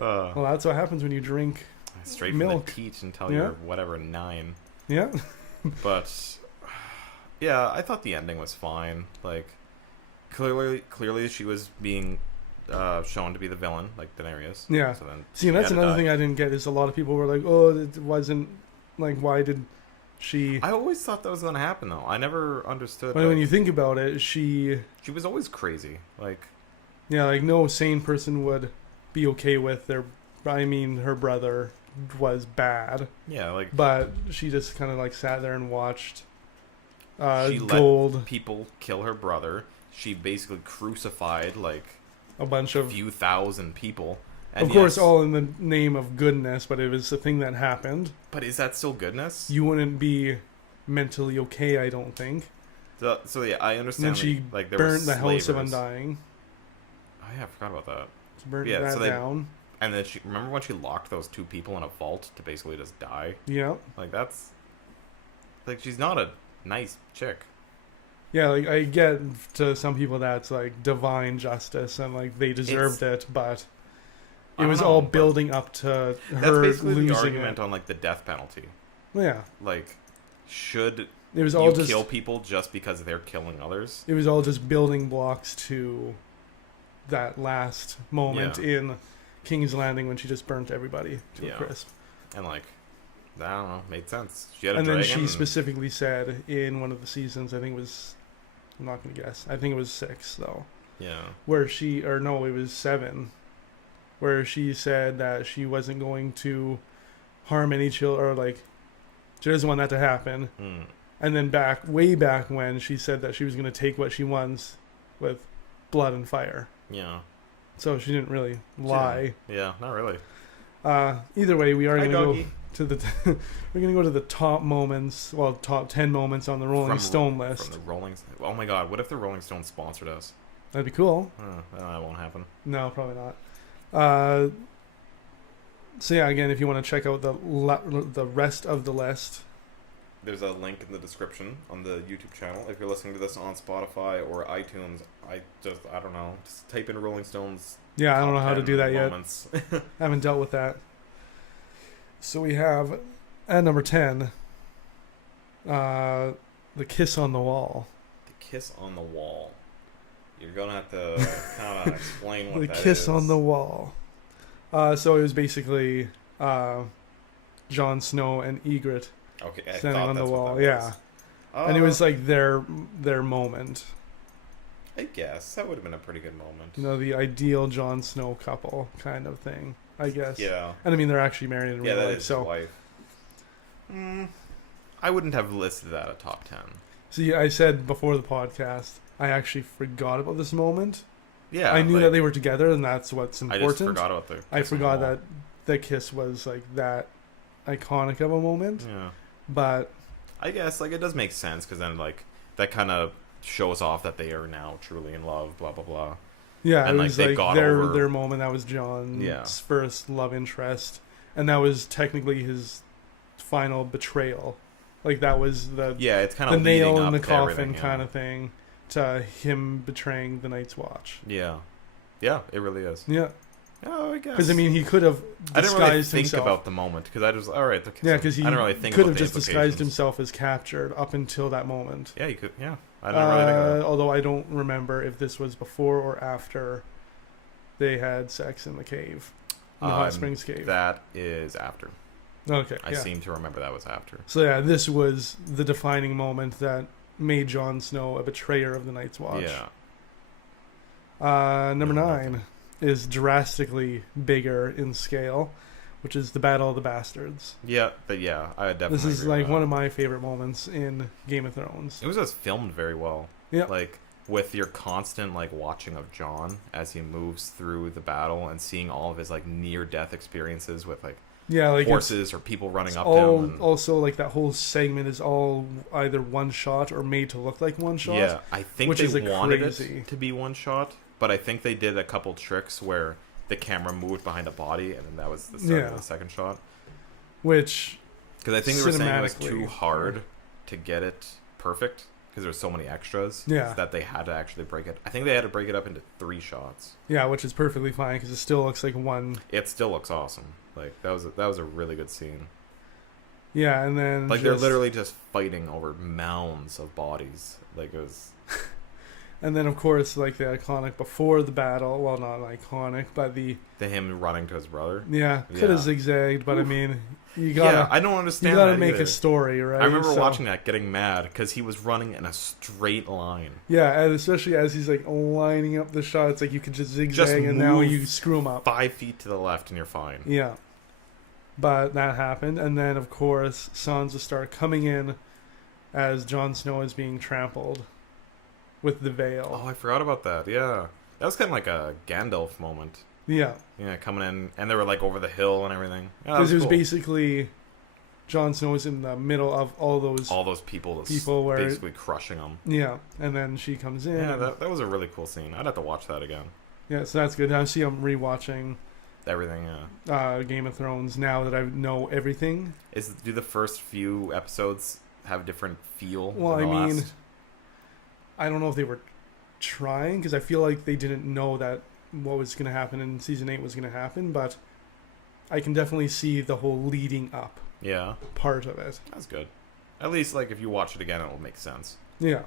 Well, that's what happens when you drink. Straight milk. from the teat until Yeah. you're whatever 9. Yeah, But yeah, I thought the ending was fine. Like clearly she was being shown to be the villain, like Daenerys. yeah. So then See, and that's she had to another die. thing I didn't get is a lot of people were like, "Oh, it wasn't like why did she?" I always thought that was going to happen though. I never understood. But like, when you think about it, she was always crazy. Like yeah, like no sane person would be okay with their. I mean, her brother was bad, yeah, like but she just kind of like sat there and watched she Gold, let people kill her brother. She basically crucified like a bunch a of, few thousand people. And of course, yes, all in the name of goodness. But it was a thing that happened. But is that still goodness? You wouldn't be mentally okay, I don't think. So yeah, I And understand. then she like there burnt were the House of slavers. Undying. Oh yeah, I forgot about that. She burnt Yeah, that so they- down. And then she remember when she locked those 2 people in a vault to basically just die. Yeah. Like that's like she's not a nice chick. Yeah, like I get to some people that's like divine justice and like they deserved it, but I it don't was know, all but building up to That's her basically the losing argument it. on like the death penalty. Yeah, Like, should it was you all just kill people just because they're killing others? it was all just building blocks to that last moment in King's Landing when she just burnt everybody to a crisp. And like, I don't know, made sense. She had a and dragon. then she specifically said in one of the seasons, I think it was, I'm not going to guess, I think it was 6 though. Yeah. Where she, or no, it was 7, where she said that she wasn't going to harm any children, or like, she doesn't want that to happen. And then way back when, she said that she was going to take what she wants with blood and fire. Yeah. So she didn't really lie. Yeah, not really. Either way, we are going to go to the we're going to go to the top moments, well, top 10 moments on the Rolling Stone list. From the Rolling. Oh my God! What if the Rolling Stones sponsored us? That'd be cool. That won't happen. No, probably not. So yeah, again, if you want to check out the rest of the list, there's a link in the description on the YouTube channel. If you're listening to this on Spotify or iTunes, I don't know. Just type in Rolling Stones. Yeah, I don't know how to do that moments. yet. I haven't dealt with that. So we have at number 10, the kiss on the wall. The kiss on the wall. You're gonna have to kind of explain what that is. The kiss on the wall. So it was basically Jon Snow and Ygritte standing on the wall. Yeah, and it was like their moment. I guess that would have been a pretty good moment. You know, the ideal Jon Snow couple kind of thing, I guess. Yeah. And I mean, they're actually married in real life. That is his wife. I wouldn't have listed that at top 10. See, I said before the podcast, I actually forgot about this moment. Yeah. I knew that they were together, and that's what's important. I just forgot about the kiss. I forgot that the kiss was like that iconic of a moment. Yeah. But I guess like it does make sense because then like that kind of shows off that they are now truly in love. Blah blah blah. Yeah, and it was like over their moment. That was Jon's first love interest, and that was technically his final betrayal. Like that was it's kind of the nail in the coffin kind of thing to him betraying the Night's Watch. Yeah, it really is. Yeah. Oh, I guess. Because I mean, he could have disguised himself. I didn't really think about the moment because I just alright. Because he I didn't really think could have just disguised himself as captured up until that moment. Yeah, he could. Yeah, I didn't really think of that. Although I don't remember if this was before or after they had sex in the cave, in the Hot Springs cave. That is after. Okay, I seem to remember that was after. So yeah, this was the defining moment that made Jon Snow a betrayer of the Night's Watch. Yeah. Number 9 is drastically bigger in scale, which is the Battle of the Bastards. Yeah, but I definitely. This is like one of my favorite moments in Game of Thrones. It was just filmed very well. Yeah. Like with your constant like watching of Jon as he moves through the battle and seeing all of his like near death experiences with like horses or people running up to him. And also, like that whole segment is all either one shot or made to look like one shot. Yeah, I think they wanted it to be one shot, but I think they did a couple tricks where the camera moved behind a body, and then that was the start of the second shot. Which, because I think they were saying it was too hard to get it perfect because there were so many extras. That they had to actually break it. I think they had to break it up into 3 shots. Yeah, which is perfectly fine because it still looks like one. It still looks awesome. Like that was a really good scene. Yeah, and then like they're literally just fighting over mounds of bodies. Like it was. And then of course, like the iconic before the battle. Well, not iconic, but the him running to his brother. Yeah, could have zigzagged, but I mean, you gotta. Yeah, I don't understand. You gotta make a story, right? I remember watching that, getting mad because he was running in a straight line. Yeah, and especially as he's like lining up the shots, like you could just zigzag, and now you screw him up 5 feet to the left, and you're fine. Yeah, but that happened, and then of course Sansa start coming in as Jon Snow is being trampled with the veil. Oh, I forgot about that. Yeah, that was kind of like a Gandalf moment. Yeah, coming in, and they were like over the hill and everything. Because it was basically Jon Snow was in the middle of all those people were basically crushing them. Yeah, and then she comes in. Yeah, that was a really cool scene. I'd have to watch that again. Yeah, so that's good. I see I'm rewatching everything. Game of Thrones now that I know everything. Do the first few episodes have a different feel? Well, I mean, I don't know if they were trying because I feel like they didn't know that what was going to happen in season 8 was going to happen, but I can definitely see the whole leading up part of it. That's good. At least like if you watch it again, it will make sense. Yeah.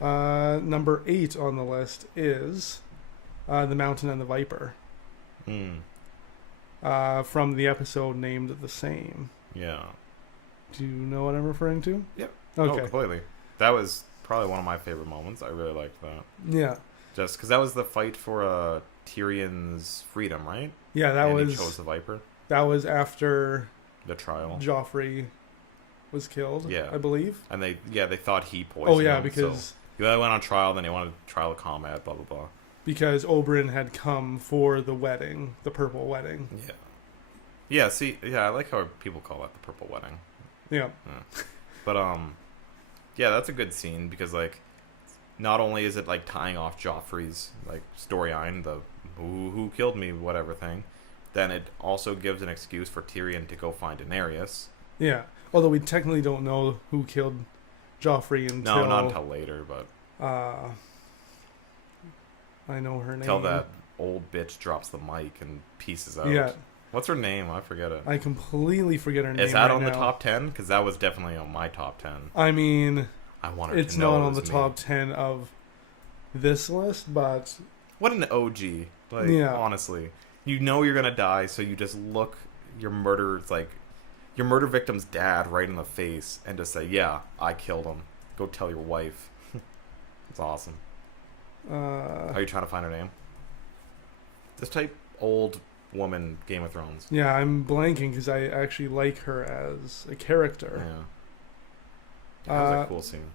Number 8 on the list is The Mountain and the Viper. From the episode named the same. Yeah. Do you know what I'm referring to? Yep. Okay. Oh, completely. That was probably one of my favorite moments. I really liked that. Yeah. Just because that was the fight for Tyrion's freedom, right? Yeah, He chose the Viper. That was after The trial. Joffrey was killed. Yeah. I believe. And they thought he poisoned him. Because so he went on trial, then he wanted trial of combat, blah blah blah. Because Oberyn had come for the wedding, the purple wedding. Yeah. Yeah. See. Yeah, I like how people call that the purple wedding. Yeah. But yeah, that's a good scene because like, not only is it like tying off Joffrey's like storyline, the who killed me whatever thing, then it also gives an excuse for Tyrion to go find Daenerys. Yeah. Although we technically don't know who killed Joffrey until... No, not until later, but... I know her name. Until that old bitch drops the mic and pieces out. Yeah. What's her name? I forget it. I completely forget her name. Is that right on the now. top 10? Because that was definitely on my top 10. I mean... I want her it's to know not it on the was top me. 10 of this list, but... What an OG. Like, Yeah. honestly. You know you're gonna die, so you just look your murder victim's dad right in the face and just say, yeah, I killed him. Go tell your wife. It's awesome. Are you trying to find her name? Just type old woman Game of Thrones. Yeah, I'm blanking because I actually like her as a character. Yeah. That was a cool scene.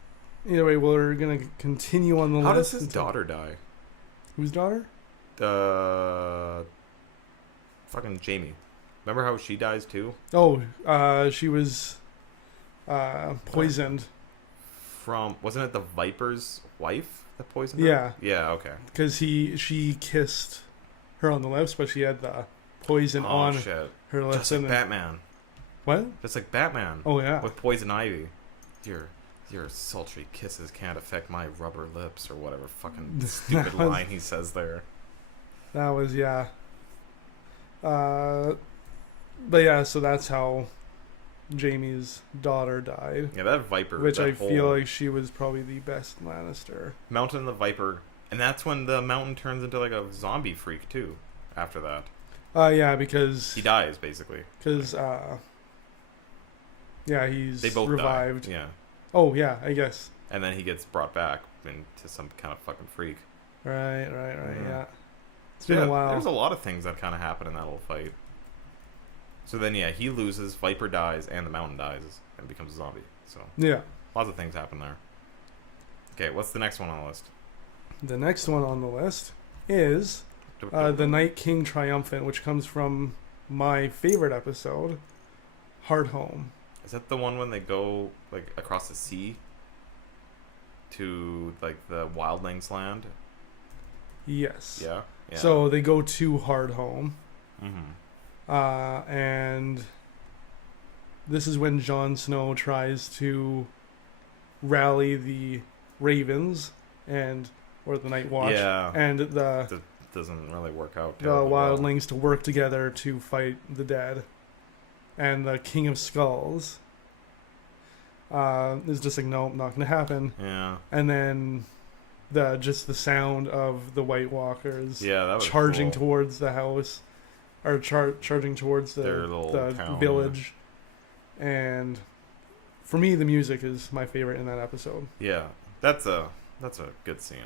Either way, we're going to continue on the How list. does his daughter die? Whose daughter? Fucking Jamie. Remember how she dies too? Oh, she was poisoned. Wasn't it the Viper's wife that poisoned Yeah. her? Yeah, okay. Because she kissed her on the lips, but she had the poison on shit. her lips. Just like Batman. What? Just like Batman. Oh, yeah. With poison ivy. Your sultry kisses can't affect my rubber lips, or whatever fucking stupid line he says there. That was, yeah. But yeah, so that's how Jaime's daughter died. Yeah, that Viper. Which that I feel like she was probably the best Lannister. Mountain and the Viper. And that's when the Mountain turns into like a zombie freak, too, after that. Yeah, because... He dies, basically. Because, yeah, he's They both revived. die. Yeah. Oh, yeah, I guess. And then he gets brought back into some kind of fucking freak. Right, Yeah. yeah. It's been a while. There's a lot of things that kind of happen in that little fight. So then, yeah, he loses, Viper dies, and the Mountain dies and becomes a zombie. So Yeah. lots of things happen there. Okay, what's the next one on the list? The next one on the list is the Night King Triumphant, which comes from my favorite episode, Hard Home. Is that the one when they go like across the sea to like the wildlings' land? Yes. Yeah. So they go to Hard Home. Mm-hmm. And this is when Jon Snow tries to rally the Ravens or the Night Watch and that doesn't really work out. The wildlings to work together to fight the dead. And the King of Skulls is just like, nope, not gonna happen. Yeah. And then the sound of the White Walkers that was charging cool. towards the house, or charging towards Their little the town, village. And for me, the music is my favorite in that episode. Yeah, that's a good scene.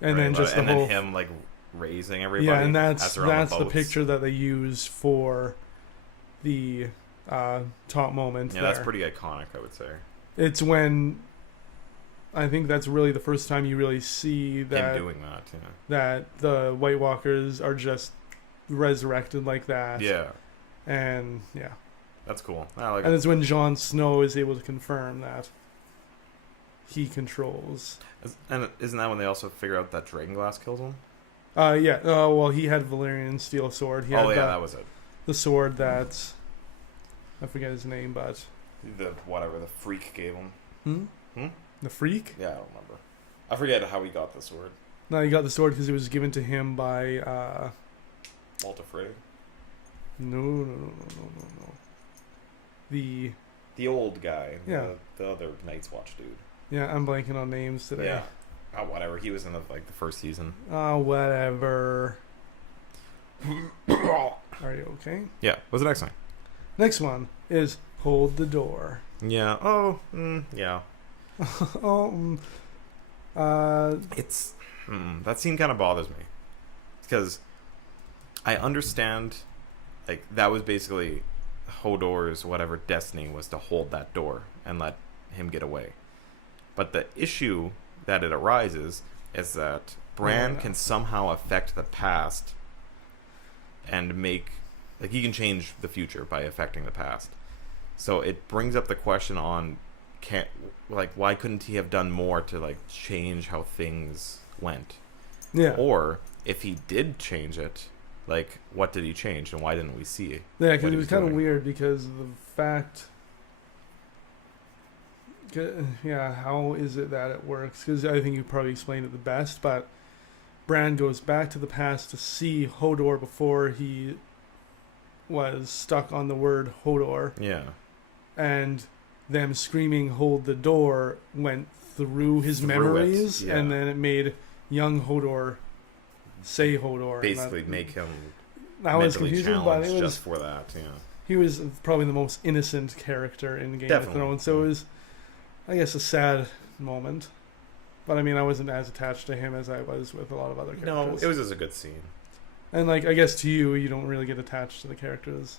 And then just and the whole then him like raising everybody. yeah, and as they're on that's the boats. picture that they use for the top moment. Yeah, there. that's pretty iconic, I would say. It's when I think that's really the first time you really see that Him doing that. Yeah. that the White Walkers are just resurrected like that. Yeah. And yeah. That's cool. I like And it. it's when Jon Snow is able to confirm that he controls. And isn't that when they also figure out that Dragonglass kills him? Yeah. Well, he had Valyrian steel sword. He had that was it. the sword that I forget his name, but The freak gave him. the freak. Yeah, I don't remember. I forget how he got the sword. No, he got the sword because it was given to him by Walter Frey. no. The old guy. Yeah. The other Night's Watch dude. Yeah, I'm blanking on names today. Yeah. Oh, whatever. He was in the first season. Oh, whatever. Are you okay? Yeah. What's the next thing? Next one is hold the door. Yeah. Oh. Yeah. Oh. It's that scene kind of bothers me because I understand, like, that was basically Hodor's whatever destiny was to hold that door and let him get away. But the issue that it arises is that Bran can somehow affect the past and make, like, he can change the future by affecting the past. So it brings up the question on, why couldn't he have done more to, like, change how things went? Yeah. Or if he did change it, like, what did he change and why didn't we see it? Yeah, because it was kind of weird because the fact. Yeah, how is it that it works? Because I think you probably explained it the best, but Bran goes back to the past to see Hodor before he was stuck on the word Hodor. Yeah. And them screaming "hold the door" went through his memories, yeah. and then it made young Hodor say Hodor. Basically make him that was confusing, but it was just for that. Yeah. He was probably the most innocent character in Game of Thrones, so it was, I guess, a sad moment. But I mean, I wasn't as attached to him as I was with a lot of other characters. No, it was just a good scene. And, like, I guess to you don't really get attached to the characters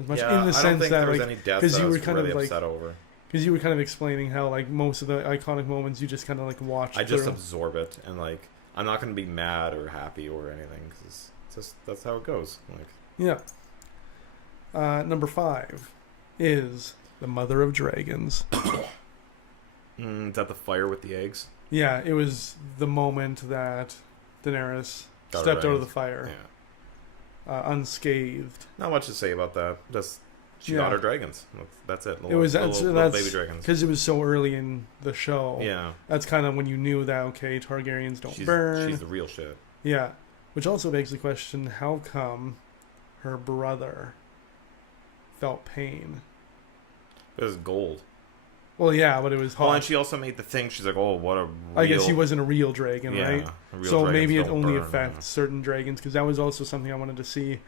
as much, Yeah, in the sense that, like, because you were kind really of like, upset over. because you were kind of explaining how, like, most of the iconic moments you just kind of, like, watch. I just absorb it, and, like, I'm not going to be mad or happy or anything, because it's just that's how it goes. Like, yeah. Number 5 is the Mother of Dragons. is that the fire with the eggs? Yeah, it was the moment that Daenerys stepped out of the fire. Yeah. Unscathed. Not much to say about that. Just she got her dragons. That's it. It was little baby dragons because it was so early in the show. Yeah, that's kind of when you knew that Targaryens don't burn. She's the real shit. Yeah, which also begs the question: how come her brother felt pain? It was gold. Well, yeah, but it was hot. Oh, and she also made the thing. She's like, "Oh, what a." I guess he wasn't a real dragon, right? So maybe it only affects burn, certain dragons, because that was also something I wanted to see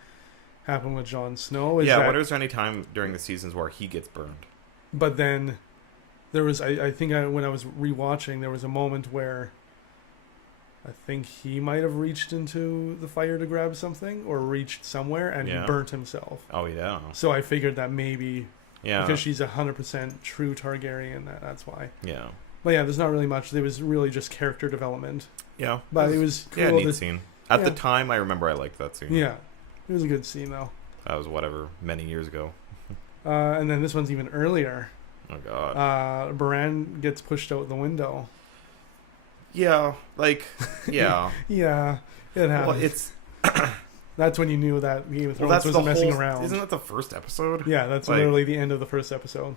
happen with Jon Snow. Yeah, wonder is there any time during the seasons where he gets burned? But then there was, I think when I was rewatching, there was a moment where I think he might have reached into the fire to grab something, or reached somewhere, and he burnt himself. Oh, yeah. So I figured that maybe... Yeah. Because she's 100% true Targaryen, that's why. Yeah. But yeah, there's not really much. There was really just character development. Yeah. But it was cool. Yeah, neat scene. At the time, I remember I liked that scene. Yeah. It was a good scene, though. That was many years ago. And then this one's even earlier. Oh, God. Bran gets pushed out the window. Yeah. Like, yeah. Yeah. It happened. Well, it's... That's when you knew that Game of Thrones wasn't messing around. Isn't that the first episode? Yeah, that's literally the end of the first episode.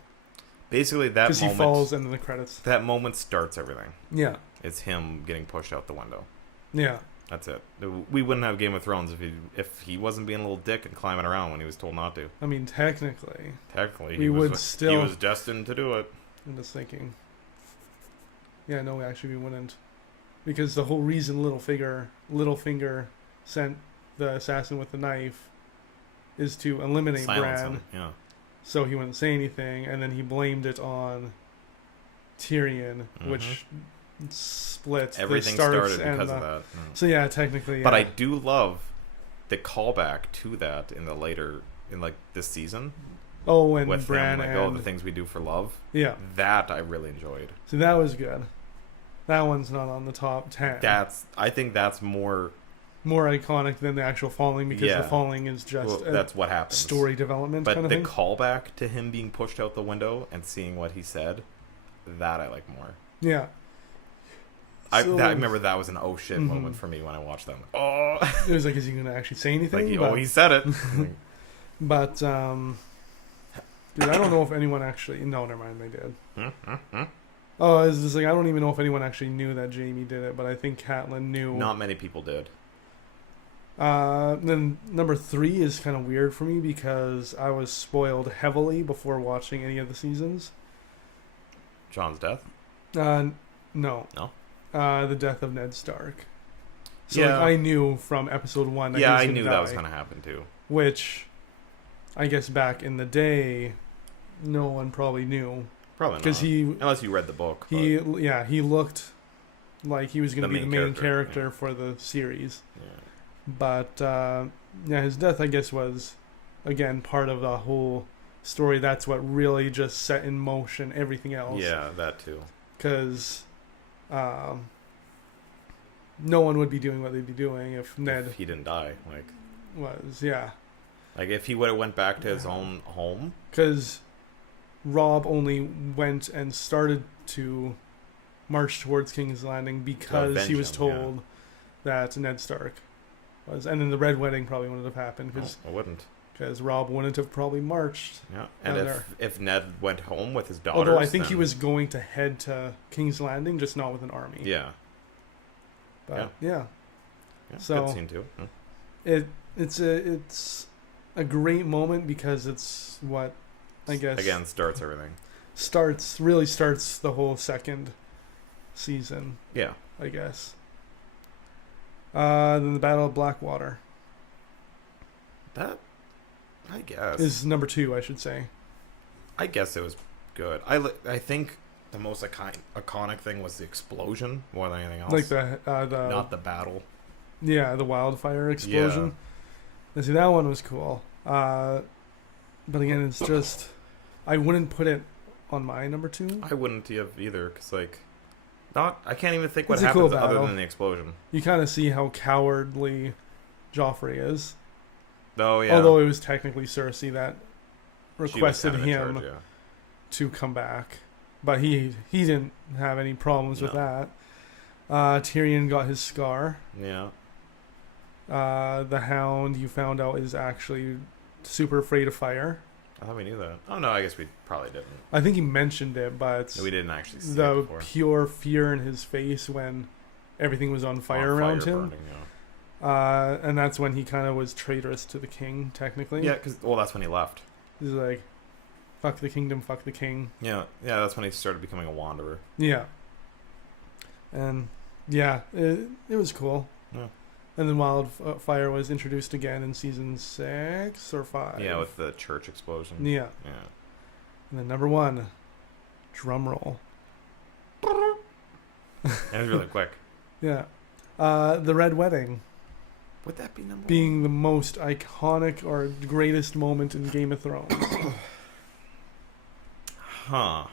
Basically, that moment... Because he falls into the credits. That moment starts everything. Yeah. It's him getting pushed out the window. Yeah. That's it. We wouldn't have Game of Thrones if he wasn't being a little dick and climbing around when he was told not to. I mean, technically, he would he was destined to do it. I'm just thinking. Yeah, no, actually we wouldn't. Because the whole reason Littlefinger sent the assassin with the knife is to eliminate Bran. Yeah. So he wouldn't say anything, and then he blamed it on Tyrion, which split everything started because of that. So yeah, technically. Yeah. But I do love the callback to that in this season. Oh, when with Bran the things we do for love. Yeah, that I really enjoyed. So that was good. That one's not on the top 10. I think that's more iconic than the actual falling, because the falling is just that's what happens. Story development, but kind of the thing. callback to him being pushed out the window and seeing what he said, that I like more. Yeah. I remember that was an oh shit moment for me when I watched that. Oh, it was like, is he going to actually say anything? He said it. But dude, I don't know if anyone actually. No, never mind. They did. Oh, it's just like, I don't even know if anyone actually knew that Jaime did it, but I think Catelyn knew. Not many people did. Then number 3 is kind of weird for me because I was spoiled heavily before watching any of the seasons. Jon's death? No. No? The death of Ned Stark. So Yeah. like, I knew from episode 1 that he Yeah, was I gonna knew die, that was going to happen too. which I guess back in the day, no one probably knew Probably because not. he Unless you read the book. But, he looked like he was going to The be the main main character, character for the series. yeah. But yeah, his death, I guess, was again part of the whole story. That's what really just set in motion everything else. Yeah, that too. Because no one would be doing what they'd be doing if Ned If he didn't die. was. Yeah, Like, if he would have went back to his own home. because Robb only went and started to march towards King's Landing because avenge he was him, told that Ned Stark was, and then the Red Wedding probably wouldn't have happened No, because I wouldn't. Robb wouldn't have probably marched. Yeah. And down if Ned went home with his daughters. Although I think he then- was going to head to King's Landing, just not with an army. Yeah. But yeah. Yeah, So- good scene too. Yeah. It's a great moment because it's what I guess Again, starts everything. really starts the whole second season, Yeah. I guess. Then the Battle of Blackwater That, I guess. is number 2, I should say. I guess it was good. I think the most iconic thing was the explosion more than anything else. Like the Not the battle. yeah, the wildfire explosion. And see, that one was cool. But again, it's just I wouldn't put it on my number 2. I wouldn't have either, because, like, I can't even think what It's a happens cool other battle. than the explosion. You kind of see how cowardly Joffrey is. Oh, yeah. Although it was technically Cersei that She was requested having him charge, yeah. to come back, but he didn't have any problems with No. that. Tyrion got his scar. Yeah. The Hound, you found out, is actually super afraid of fire. I thought we knew that. Oh, no, I guess we probably didn't. I think he mentioned it, but We didn't actually see it the before. pure fear in his face when everything was on fire around him. Burning, yeah. And that's when he kind of was traitorous to the king, technically. Yeah, because, well, that's when he left. He's like, fuck the kingdom, fuck the king. Yeah, that's when he started becoming a wanderer. Yeah. And, yeah, it was cool. Yeah. And then Wildfire was introduced again in season 6 or 5. Yeah, with the church explosion. Yeah. Yeah. And then number 1, drum roll. And it was really quick. Yeah. The Red Wedding Would that be number one? being the most iconic or greatest moment in Game of Thrones. Huh.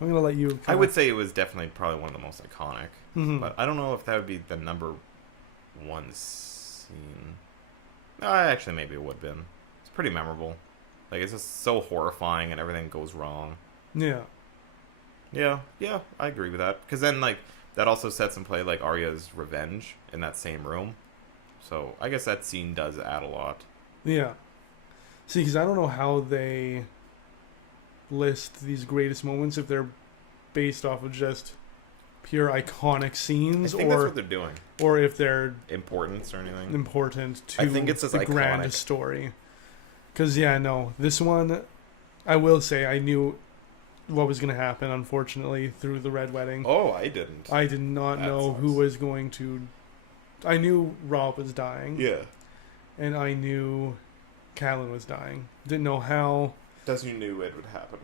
I'm going to let you... I would say it was definitely probably one of the most iconic. Mhm. But I don't know if that would be the number 1 scene. Actually, maybe it would have been. It's pretty memorable. Like, it's just so horrifying and everything goes wrong. Yeah. Yeah, I agree with that. Because then, like, that also sets in play, like, Arya's revenge in that same room. So, I guess that scene does add a lot. Yeah. See, because I don't know how they list these greatest moments, if they're based off of just pure iconic I scenes, think that's what they're doing. or if they're Importance or anything. important to I think it's as the iconic. grand story. Because, yeah, no, this one, I will say I knew what was going to happen, unfortunately, through the Red Wedding. Oh, I didn't. I did not That know who sucks. was going to... I knew Robb was dying, Yeah. and I knew Catelyn was dying. Didn't know how. Because you knew it would happen.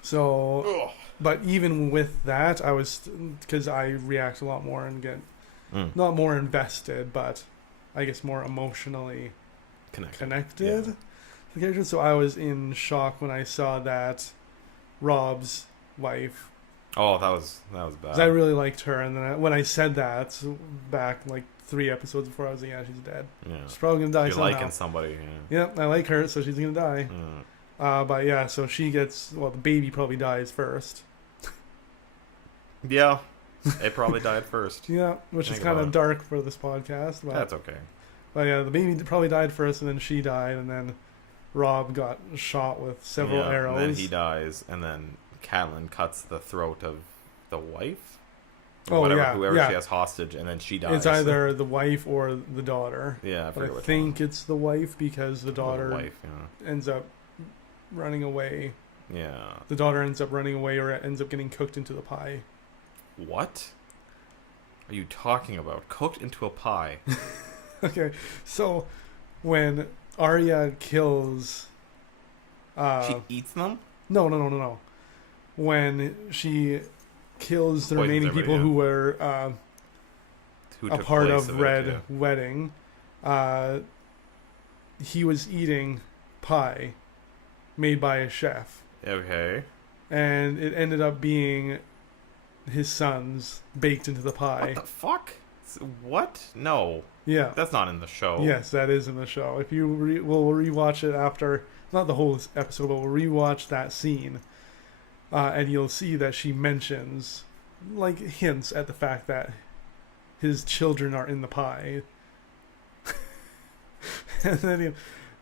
So, Ugh. but even with that, I was... Because I react a lot more and get... Not more invested, but I guess more emotionally connected to the character. So I was in shock when I saw that Robb's wife... Oh, that was bad. 'Cause I really liked her, and then when I said that back like 3 episodes before, I was like, yeah, she's dead. Yeah. She's probably gonna die You're somehow. liking somebody. Yep, I like her, so she's gonna die. But yeah, so she gets... Well, the baby probably dies first. Yeah. It probably died first. Yeah, which is Think kind about of it. dark for this podcast. But, That's okay. but yeah, the baby probably died first, and then she died, and then Robb got shot with several arrows. And then he dies, and then Catelyn cuts the throat of the wife? Or Oh, whatever, yeah, whoever yeah. she has hostage, and then she dies. It's either the wife or the daughter. Yeah, I But forget I which think it's the wife because the one. daughter The wife, yeah. ends up running away Yeah. The daughter ends up running away or ends up getting cooked into the pie. What are you talking about? Cooked into a pie? Okay, so when Arya kills... She eats them? No. When she kills the Poisons remaining everybody, people yeah. who were Who a took part place of it, Red yeah. Wedding, he was eating pie made by a chef. Okay. And it ended up being his sons baked into the pie. What the fuck? What? No. Yeah. That's not in the show. Yes, that is in the show. If you we'll rewatch it after, not the whole episode, but we'll rewatch that scene, and you'll see that she mentions, like, hints at the fact that his children are in the pie. And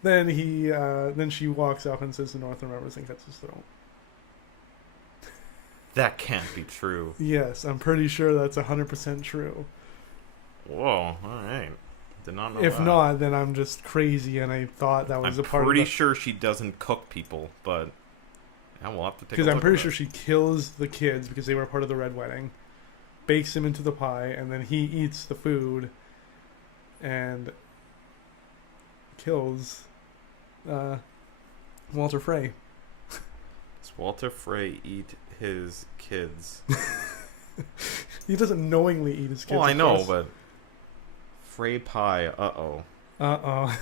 then she walks up and says the North remembers and cuts his throat. That can't be true. Yes, I'm pretty sure that's 100% true. Whoa, alright. Did not know If that. not, then I'm just crazy and I thought that was I'm a part of pretty the... sure she doesn't cook people, but yeah, we'll have to take a Because look I'm pretty at sure it. she kills the kids because they were part of the Red Wedding, bakes them into the pie, and then he eats the food and kills Walter Frey. Does Walter Frey eat his kids? He doesn't knowingly eat his kids. Well, I of know, course. but Frey pie, uh-oh. Uh-oh.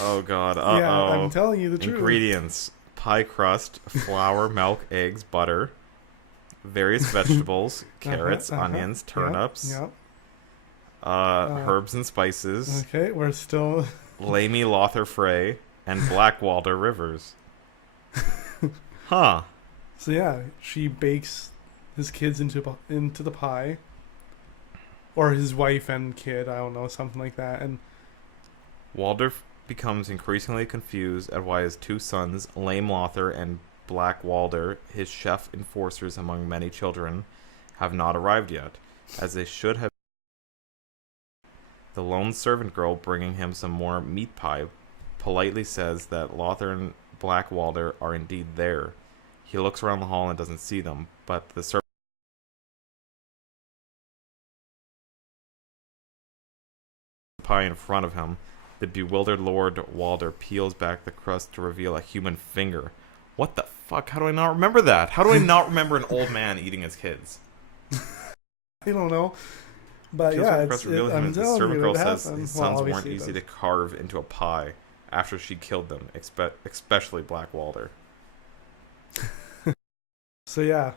Oh, God, Yeah, uh-oh. I'm telling you the truth. Ingredients: pie crust, flour, milk, eggs, butter, various vegetables, carrots, onions, turnips, Yep. herbs and spices, Okay, we're still... Lamy Lothar Frey, and Blackwalder Rivers. Huh. So yeah, she bakes his kids into the pie. Or his wife and kid, I don't know, something like that. And Walder becomes increasingly confused at why his two sons, Lame Lothar and Black Walder, his chef enforcers among many children, have not arrived yet, as they should have. The lone servant girl bringing him some more meat pie politely says that Lothar and Black Walder are indeed there. He looks around the hall and doesn't see them, but the servant pie in front of him. The bewildered Lord Walder peels back the crust to reveal a human finger. What the fuck? How do I not remember that? How do I not remember an old man eating his kids? I don't know. But Peels yeah, back the it's, crust, revealing him, I'm and the telling servant you, girl it says happened. his Well, sons weren't obviously it easy to does. carve into a pie after she killed them, especially Black Walder. So yeah,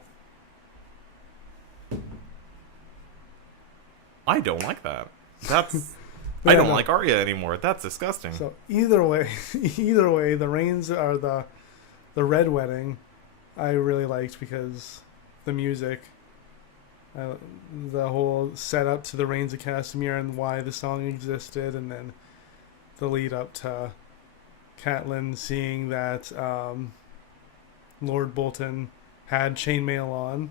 I don't like that. That's... But I yeah, don't no. like Arya anymore. That's disgusting. So either way, the Rains are the Red Wedding. I really liked because the music, the whole setup to the Reigns of Castamere and why the song existed, and then the lead up to Catelyn seeing that Lord Bolton had chainmail on,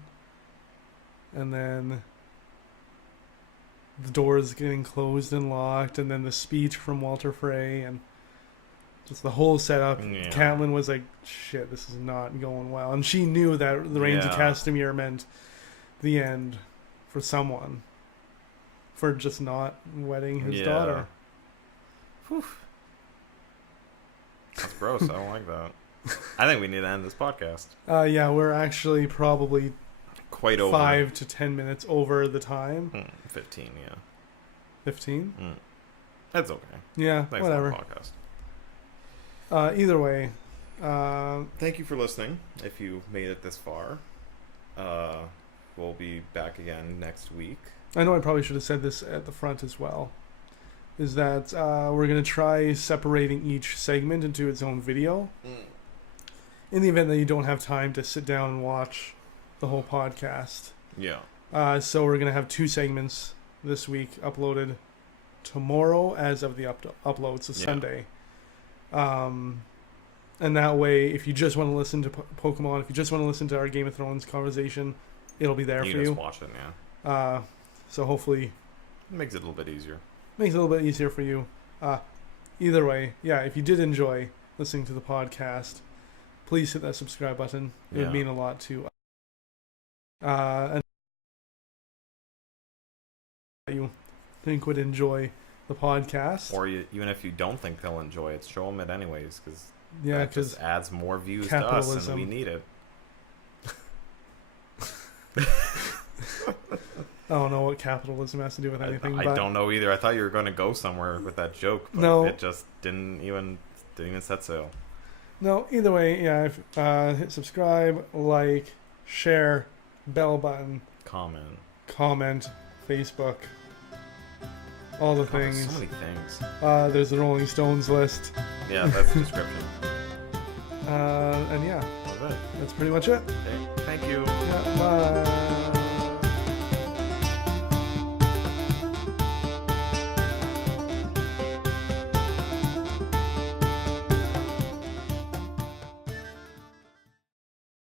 and then the doors getting closed and locked, and then the speech from Walter Frey, and just the whole setup. Yeah. Catelyn was like, shit, this is not going well. And she knew that the Reigns of Yeah. Castamere meant the end for someone. For just not wedding his daughter. Whew. That's gross. I don't like that. I think we need to end this podcast. Yeah, we're actually probably Quite over. 5 to 10 minutes over the time. 15, yeah. 15? That's okay. Yeah, Thanks whatever. for the podcast. Either way, Thank you for listening. If you made it this far, we'll be back again next week. I know I probably should have said this at the front as well, is that we're going to try separating each segment into its own video. In the event that you don't have time to sit down and watch the whole podcast. Yeah. So we're going to have 2 segments this week uploaded tomorrow as of the upload, so Yeah. Sunday. And that way, if you just want to listen to Pokemon, if you just want to listen to our Game of Thrones conversation, it'll be there You for just you. watch it, yeah. So hopefully It makes it a little bit easier. makes it a little bit easier for you. Either way, yeah, if you did enjoy listening to the podcast, please hit that subscribe button. It would Yeah. mean a lot to and you think would enjoy the podcast. Or even if you don't think they'll enjoy it, show them it anyways, because Yeah, that because just adds more views to us, and capitalism. we need it. I don't know what capitalism has to do with anything. I but don't know either. I thought you were going to go somewhere with that joke, but No. it just didn't even set sail. No, either way, yeah. Hit subscribe, like, share, bell button, comment, Facebook, all the Oh, there's things. so many things. There's the Rolling Stones list, Yeah, that's the description. and yeah, All right. that's pretty much it. Okay. Thank you. Yeah, bye.